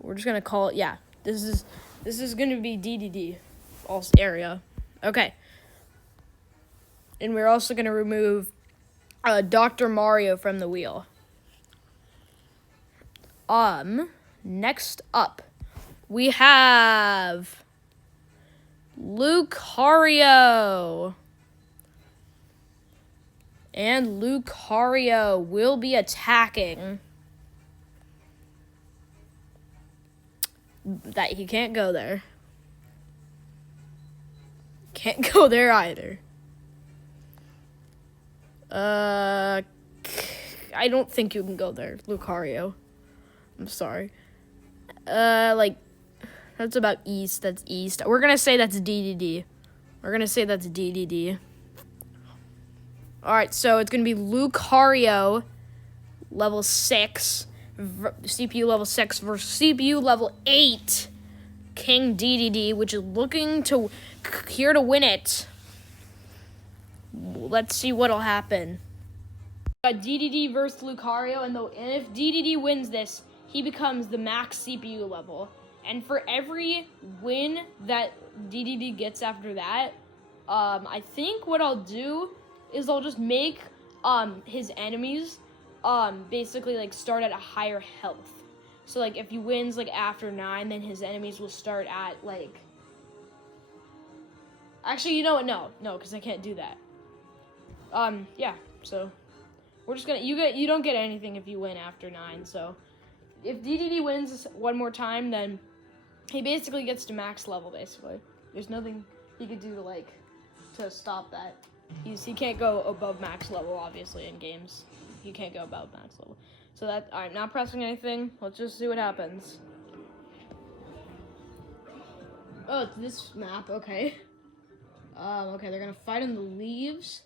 We're just gonna call it, yeah, this is gonna be DDD. All area. Okay. And we're also going to remove Dr. Mario from the wheel. Next up, we have Lucario. And Lucario will be attacking. That he can't go there. Can't go there either. I don't think you can go there, Lucario. I'm sorry. Like, that's about east. That's east. We're gonna say that's DDD. Alright, so it's gonna be Lucario, level 6, CPU level 6 versus CPU level 8, King DDD, which is looking to here to win it. Let's see what'll happen. DDD versus Lucario, and if DDD wins this, he becomes the max CPU level. And for every win that DDD gets after that, I think what I'll do is I'll just make his enemies basically like start at a higher health. So like if he wins like after 9, then his enemies will start at like. Actually, you know what? No, because I can't do that. Yeah. So we're just gonna you don't get anything if you win after 9. So if DDD wins one more time, then he basically gets to max level. Basically, there's nothing he could do to stop that. He can't go above max level, obviously, in games. He can't go above max level. So that I'm not pressing anything. Let's just see what happens. Oh, it's this map. Okay. Okay, they're gonna fight in the leaves.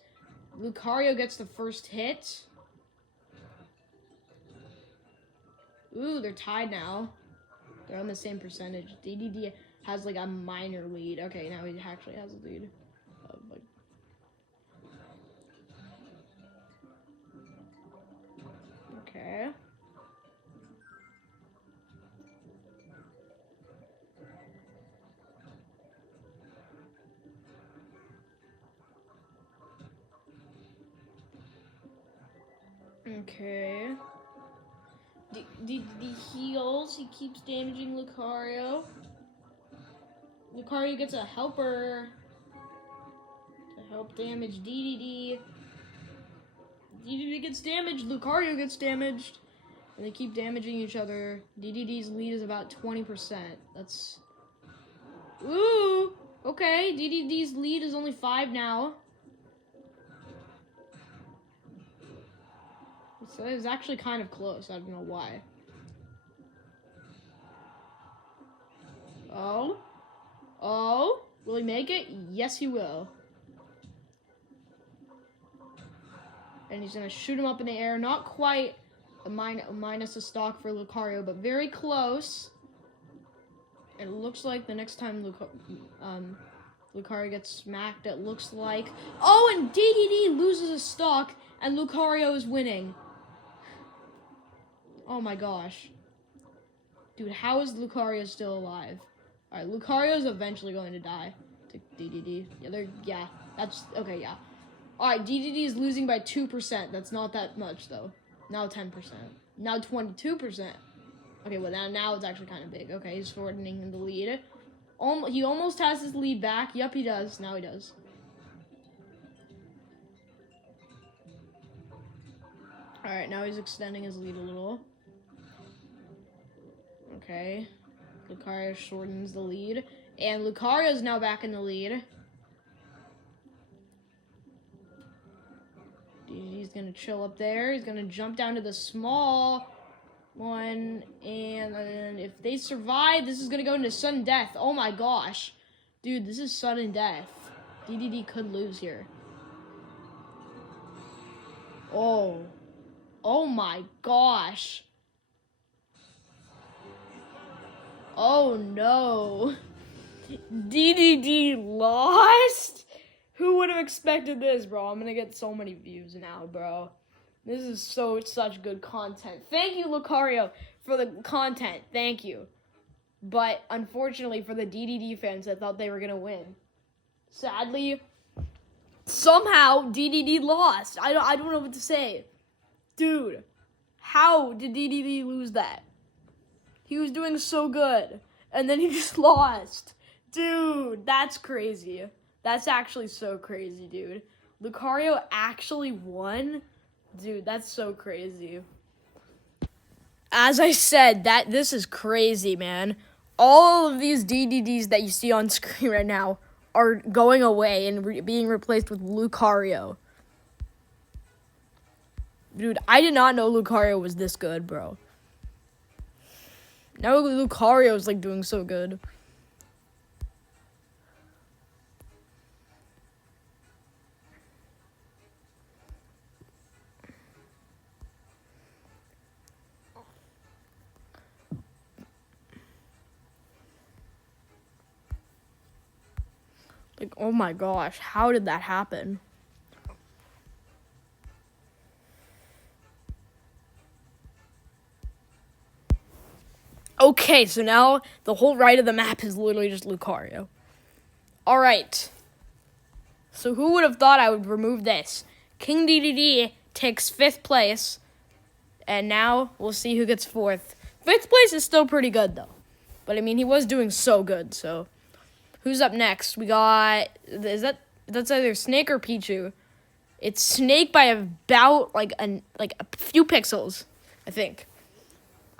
Lucario gets the first hit. Ooh, they're tied now. They're on the same percentage. DDD has like a minor lead. Okay, now he actually has a lead. Okay. Okay. The heals. He keeps damaging Lucario. Lucario gets a helper to help damage DDD. DDD gets damaged. Lucario gets damaged. And they keep damaging each other. DDD's lead is about 20%. That's... Ooh! Okay, DDD's lead is only 5 now. So it was actually kind of close. I don't know why. Oh. Oh. Will he make it? Yes, he will. And he's going to shoot him up in the air. Not quite a minus a stock for Lucario, but very close. It looks like the next time Lucario gets smacked, it looks like... Oh, and DDD loses a stock, and Lucario is winning. Oh my gosh. Dude, how is Lucario still alive? Alright, Lucario's eventually going to die to DDD. Yeah, that's... Okay, yeah. Alright, DDD is losing by 2%. That's not that much, though. Now 10%. Now 22%. Okay, well, now it's actually kind of big. Okay, he's shortening the lead. He almost has his lead back. Yep, he does. Now he does. Alright, now he's extending his lead a little. Okay. Lucario shortens the lead. And Lucario's now back in the lead. He's gonna chill up there. He's gonna jump down to the small one. And if they survive, this is gonna go into sudden death. Oh my gosh. Dude, this is sudden death. DDD could lose here. Oh. Oh my gosh. Oh no. DDD lost? Who would have expected this, bro? I'm gonna get so many views now, bro. This is such good content. Thank you, Lucario, for the content. Thank you. But unfortunately for the DDD fans, I thought they were gonna win. Sadly, somehow DDD lost. I don't know what to say. Dude, how did DDD lose that? He was doing so good, and then he just lost. Dude, that's crazy. That's actually so crazy, dude. Lucario actually won? Dude, that's so crazy. As I said, this is crazy, man. All of these DDDs that you see on screen right now are going away and being replaced with Lucario. Dude, I did not know Lucario was this good, bro. Now Lucario's, like, doing so good. Like, oh my gosh, how did that happen? Okay, so now the whole right of the map is literally just Lucario. Alright. So who would have thought I would remove this? King DDD takes 5th place. And now we'll see who gets 4th. 5th place is still pretty good, though. But, I mean, he was doing so good, so... Who's up next? We got... That's either Snake or Pichu. It's Snake by about, like a few pixels, I think.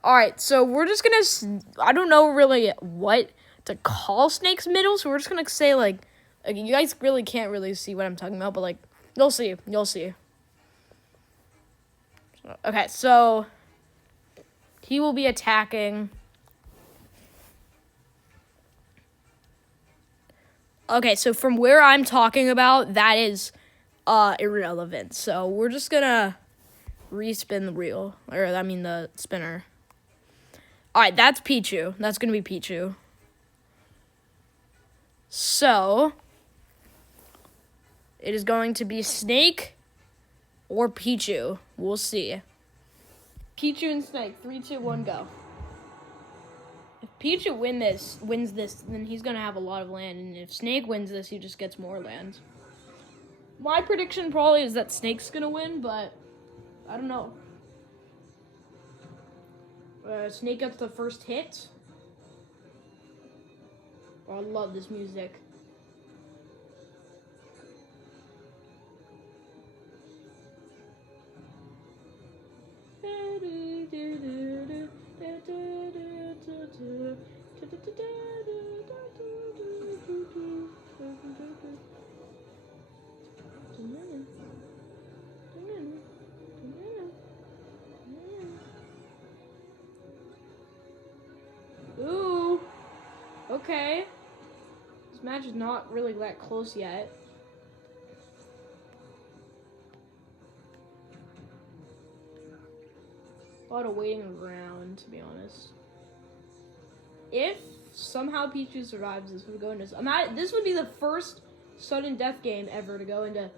Alright, so we're just gonna... I don't know really what to call Snake's middle, so we're just gonna say, like you guys really can't really see what I'm talking about, but, like, you'll see. You'll see. Okay, so... He will be attacking... Okay, so from where I'm talking about, that is irrelevant. So we're just gonna respin the reel, or I mean the spinner. All right, that's Pichu. That's gonna be Pichu. So it is going to be Snake or Pichu. We'll see. Pichu and Snake. 3, 2, 1, go. If Pichu wins this, then he's going to have a lot of land. And if Snake wins this, he just gets more land. My prediction probably is that Snake's going to win, but I don't know. Snake gets the first hit. Oh, I love this music. Ooh. Okay. This match is not really that close yet. A lot of waiting around, to be honest. If somehow Pichu survives, this would go into. This would be the first sudden death game ever to go into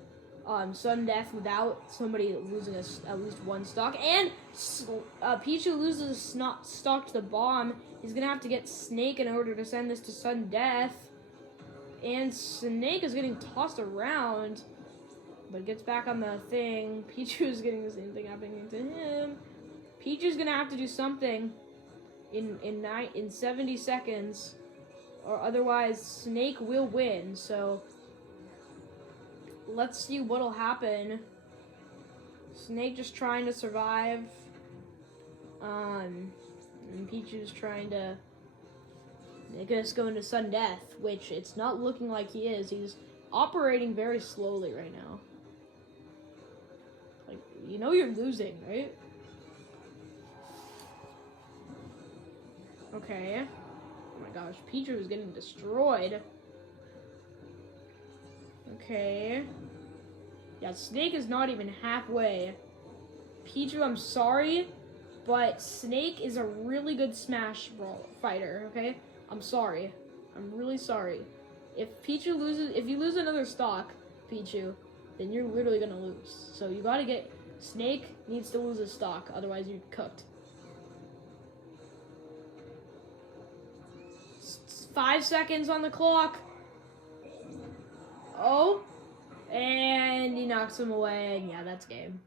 sudden death without somebody losing at least one stock. And Pichu loses stock to the bomb. He's gonna have to get Snake in order to send this to sudden death. And Snake is getting tossed around, but gets back on the thing. Pichu is getting the same thing happening to him. Pichu's gonna have to do something in 70 seconds, or otherwise Snake will win. So let's see what'll happen. Snake just trying to survive, and Pichu's trying to make us go into sudden death, which it's not looking like he is. He's operating very slowly right now. Like, you know you're losing, right? Okay. Oh my gosh, Pichu is getting destroyed. Okay. Yeah, Snake is not even halfway. Pichu, I'm sorry, but Snake is a really good Smash Brawl fighter, okay? I'm sorry. I'm really sorry. If you lose another stock, Pichu, then you're literally gonna lose. So you gotta get, Snake needs to lose a stock, otherwise you're cooked. 5 seconds on the clock. Oh, and he knocks him away, and yeah, that's game.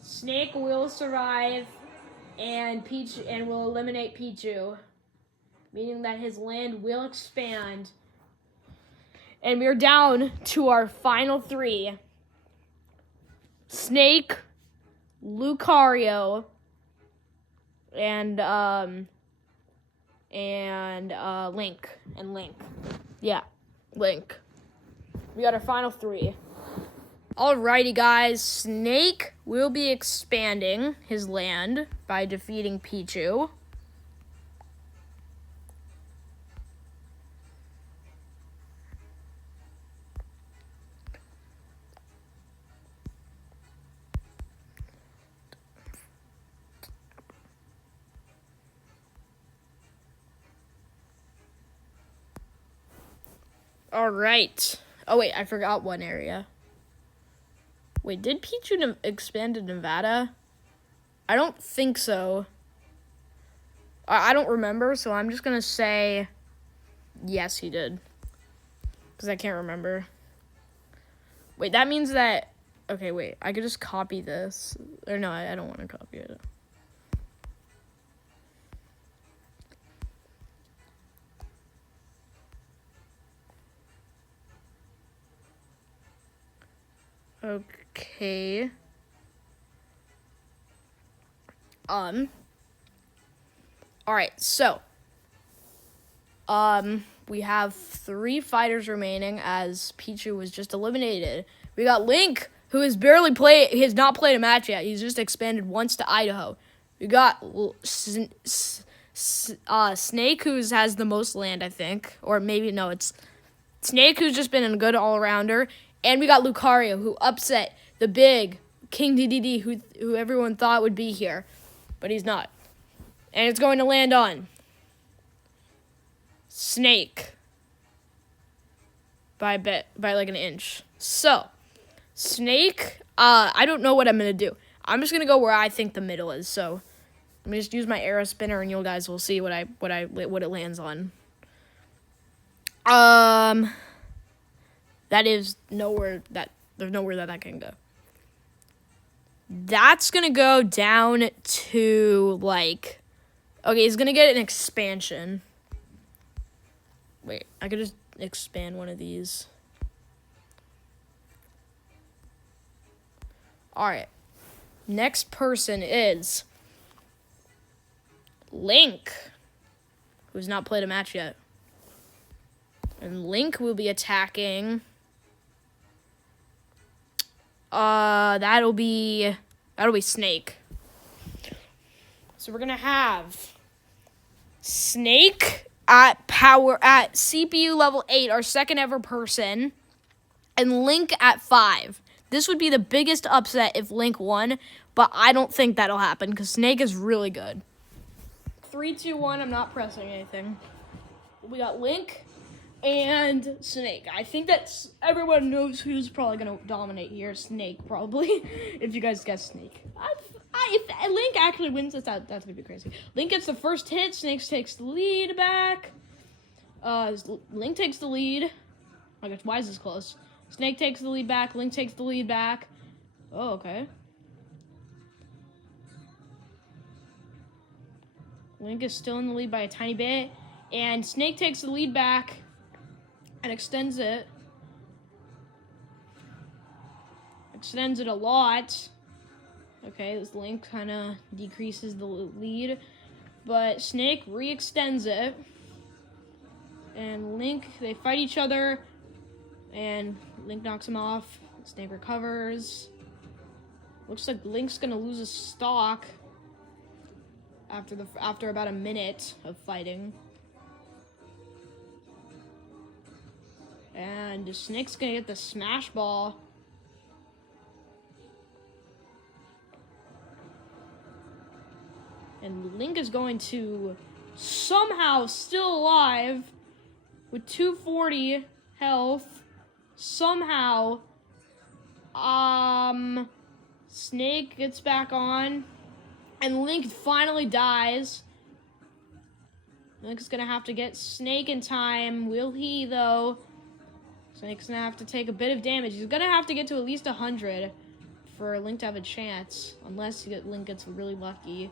Snake will survive, and will eliminate Pichu, meaning that his land will expand. And we're down to our final three: Snake, Lucario, and Link. Yeah, Link. We got our final three. Alrighty, guys. Snake will be expanding his land by defeating Pichu. Alright. Oh, wait, I forgot one area. Wait, did Pichu expand to Nevada? I don't think so. I don't remember, so I'm just going to say yes, he did. Because I can't remember. Wait, that means that... Okay, wait, I could just copy this. Or no, I don't want to copy it. Okay. Alright, so. We have 3 fighters remaining as Pichu was just eliminated. We got Link, who has he has not played a match yet. He's just expanded once to Idaho. We got Snake, who has the most land, I think. Or maybe, no, it's Snake, who's just been a good all-rounder. And we got Lucario, who upset the big King DDD, who everyone thought would be here. But he's not. And it's going to land on Snake by like an inch. So, Snake, I don't know what I'm going to do. I'm just going to go where I think the middle is. So, let me just use my arrow spinner and you guys will see what it lands on. That is nowhere that can go. that's going to go down to, like... Okay, he's going to get an expansion. Wait, I could just expand one of these. Alright. Next person is... Link, who's not played a match yet. And Link will be attacking... That'll be Snake. So we're gonna have Snake at CPU level 8, our second ever person, and Link at 5. This would be the biggest upset if Link won, but I don't think that'll happen because Snake is really good. 3, 2, 1. I'm not pressing anything. We got Link and Snake. I think that everyone knows who's probably going to dominate here. Snake, probably. If you guys guess Snake. If Link actually wins this, that's going to be crazy. Link gets the first hit. Snake takes the lead back. Link takes the lead. I guess, why is this close? Snake takes the lead back. Link takes the lead back. Oh, okay. Link is still in the lead by a tiny bit. And Snake takes the lead back and extends it. Extends it a lot. Okay, this Link kind of decreases the lead. But Snake re-extends it. And Link, they fight each other. And Link knocks him off. Snake recovers. Looks like Link's going to lose his stock after about a minute of fighting. And Snake's gonna get the smash ball. And Link is going to somehow still alive with 240 health. Somehow, Snake gets back on. And Link finally dies. Link's gonna have to get Snake in time. Will he, though? Snake's gonna have to take a bit of damage. He's gonna have to get to at least 100 for Link to have a chance. Unless Link gets really lucky.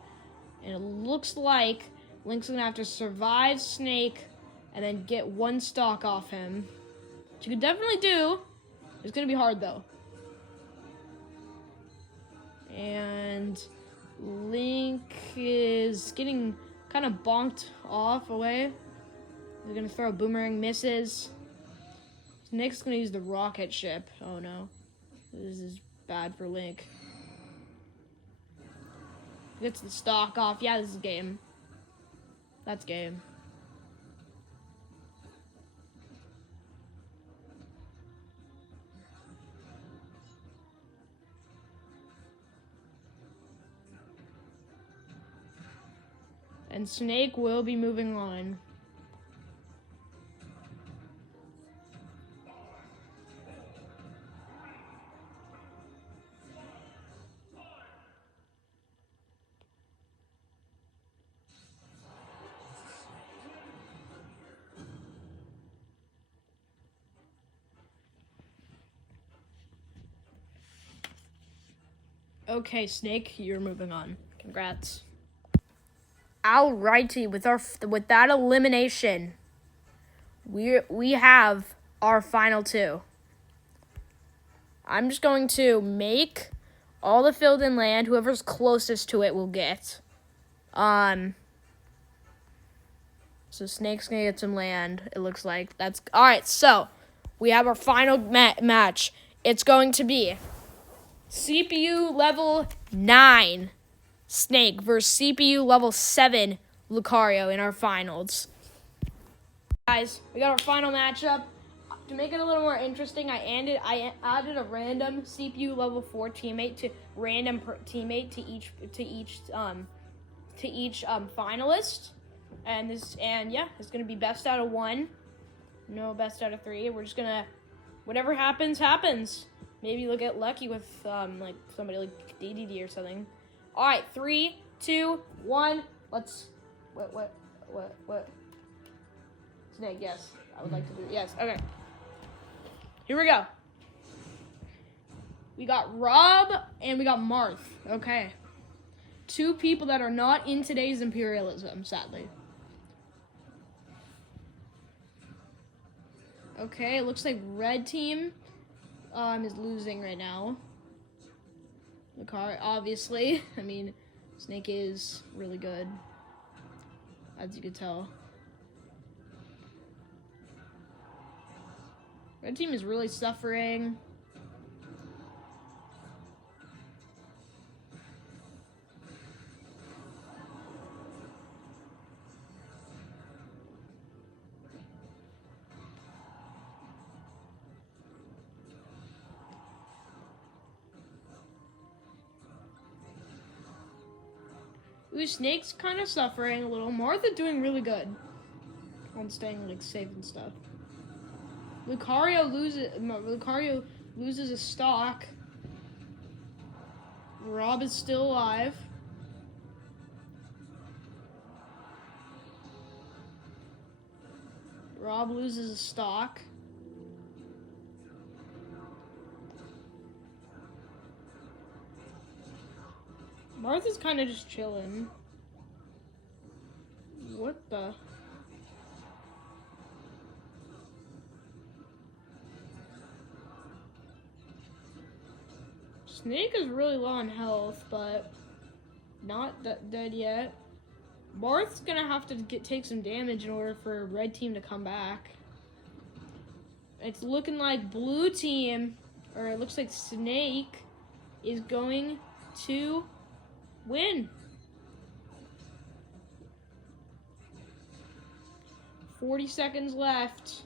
And it looks like Link's gonna have to survive Snake and then get one stock off him. Which you could definitely do. It's gonna be hard, though. And Link is getting kind of bonked off away. They're gonna throw a boomerang, misses. Snake's gonna use the rocket ship. Oh no. This is bad for Link. Gets the stock off. Yeah, this is game. That's game. And Snake will be moving on. Okay, Snake, you're moving on. Congrats. Alrighty, with that elimination, we have our final two. I'm just going to make all the filled in land. Whoever's closest to it will get. So Snake's gonna get some land. It looks like that's all right. So we have our final match. It's going to be CPU level 9. Snake versus CPU level 7 Lucario in our finals. Guys, we got our final matchup. To make it a little more interesting, I added a random CPU level 4 teammate to each finalist. And yeah, it's gonna be best out of 1. No best out of 3. We're just gonna whatever happens, happens. Maybe we'll get lucky with like somebody like DDD or something. All right, 3, 2, 1. Let's. What? Snake, yes. I would like to do. Yes. Okay. Here we go. We got Rob and we got Marth. Okay. 2 people that are not in today's Imperialism, sadly. Okay, it looks like red team is losing right now. The car, obviously. I mean, Snake is really good, as you could tell. Red team is really suffering. Ooh, Snake's kind of suffering a little. Martha doing really good on staying like safe and stuff. Lucario loses a stock. Rob is still alive. Rob loses a stock. Martha's kind of just chilling. What the? Snake is really low on health, but not dead yet. Marth's gonna have to take some damage in order for red team to come back. It's looking like blue team, or it looks like Snake is going to win. 40 seconds left.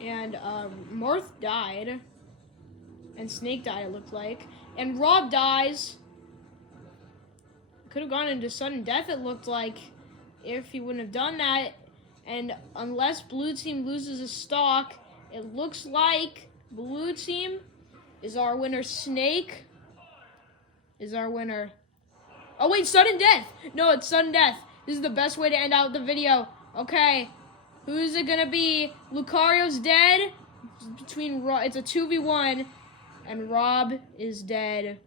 And Marth died. And Snake died, it looked like. And Rob dies. Could have gone into sudden death, it looked like, if he wouldn't have done that. And unless blue team loses a stock, it looks like blue team is our winner. Snake is our winner. Oh wait, sudden death. No, it's sudden death. This is the best way to end out the video. Okay, who's it gonna be? Lucario's dead. It's a 2v1, and Rob is dead.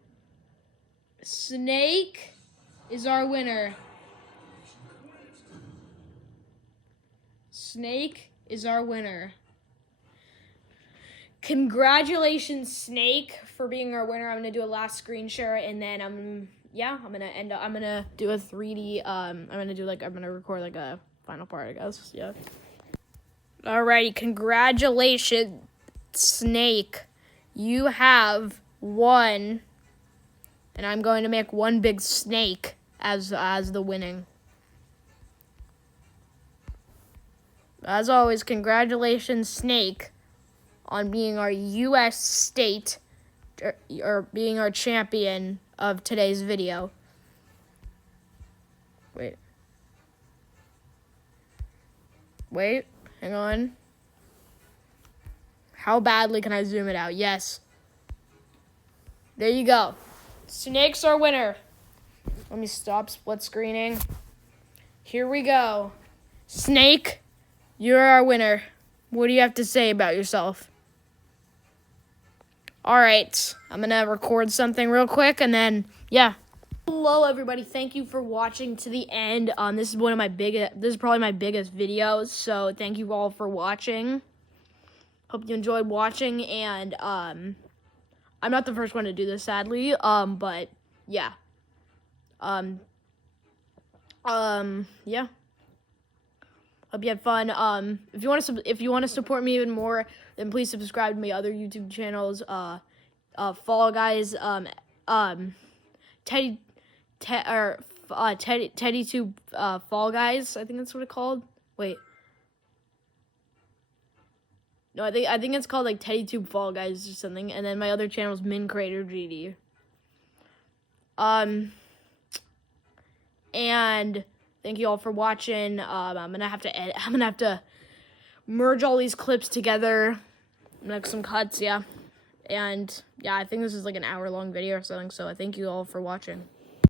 Snake is our winner. Snake is our winner. Congratulations, Snake, for being our winner. I'm gonna do a last screen share, and then I'm gonna do a 3D. I'm gonna record like a final part, I guess. Yeah. Alrighty, congratulations, Snake. You have won, and I'm going to make one big snake as the winning. As always, congratulations, Snake, on being our U.S. state, or being our champion of today's video. Wait, hang on. How badly can I zoom it out? Yes. There you go. Snake's our winner. Let me stop split screening. Here we go. Snake, you're our winner. What do you have to say about yourself? All right, I'm going to record something real quick, and then, yeah. Hello, everybody. Thank you for watching to the end. This is probably my biggest video, so thank you all for watching. Hope you enjoyed watching, and I'm not the first one to do this, sadly. But yeah. Yeah. Hope you had fun. If you want to support me even more, then please subscribe to my other YouTube channels. Fall Guys, Teddy2 Fall Guys. I think that's what it's called. Wait. No, I think it's called like TeddyTube Fall Guys or something. And then my other channel is Min Creator GD. And thank you all for watching. I'm gonna have to merge all these clips together, make some cuts, yeah. And yeah, I think this is like an hour-long video or something, so I thank you all for watching.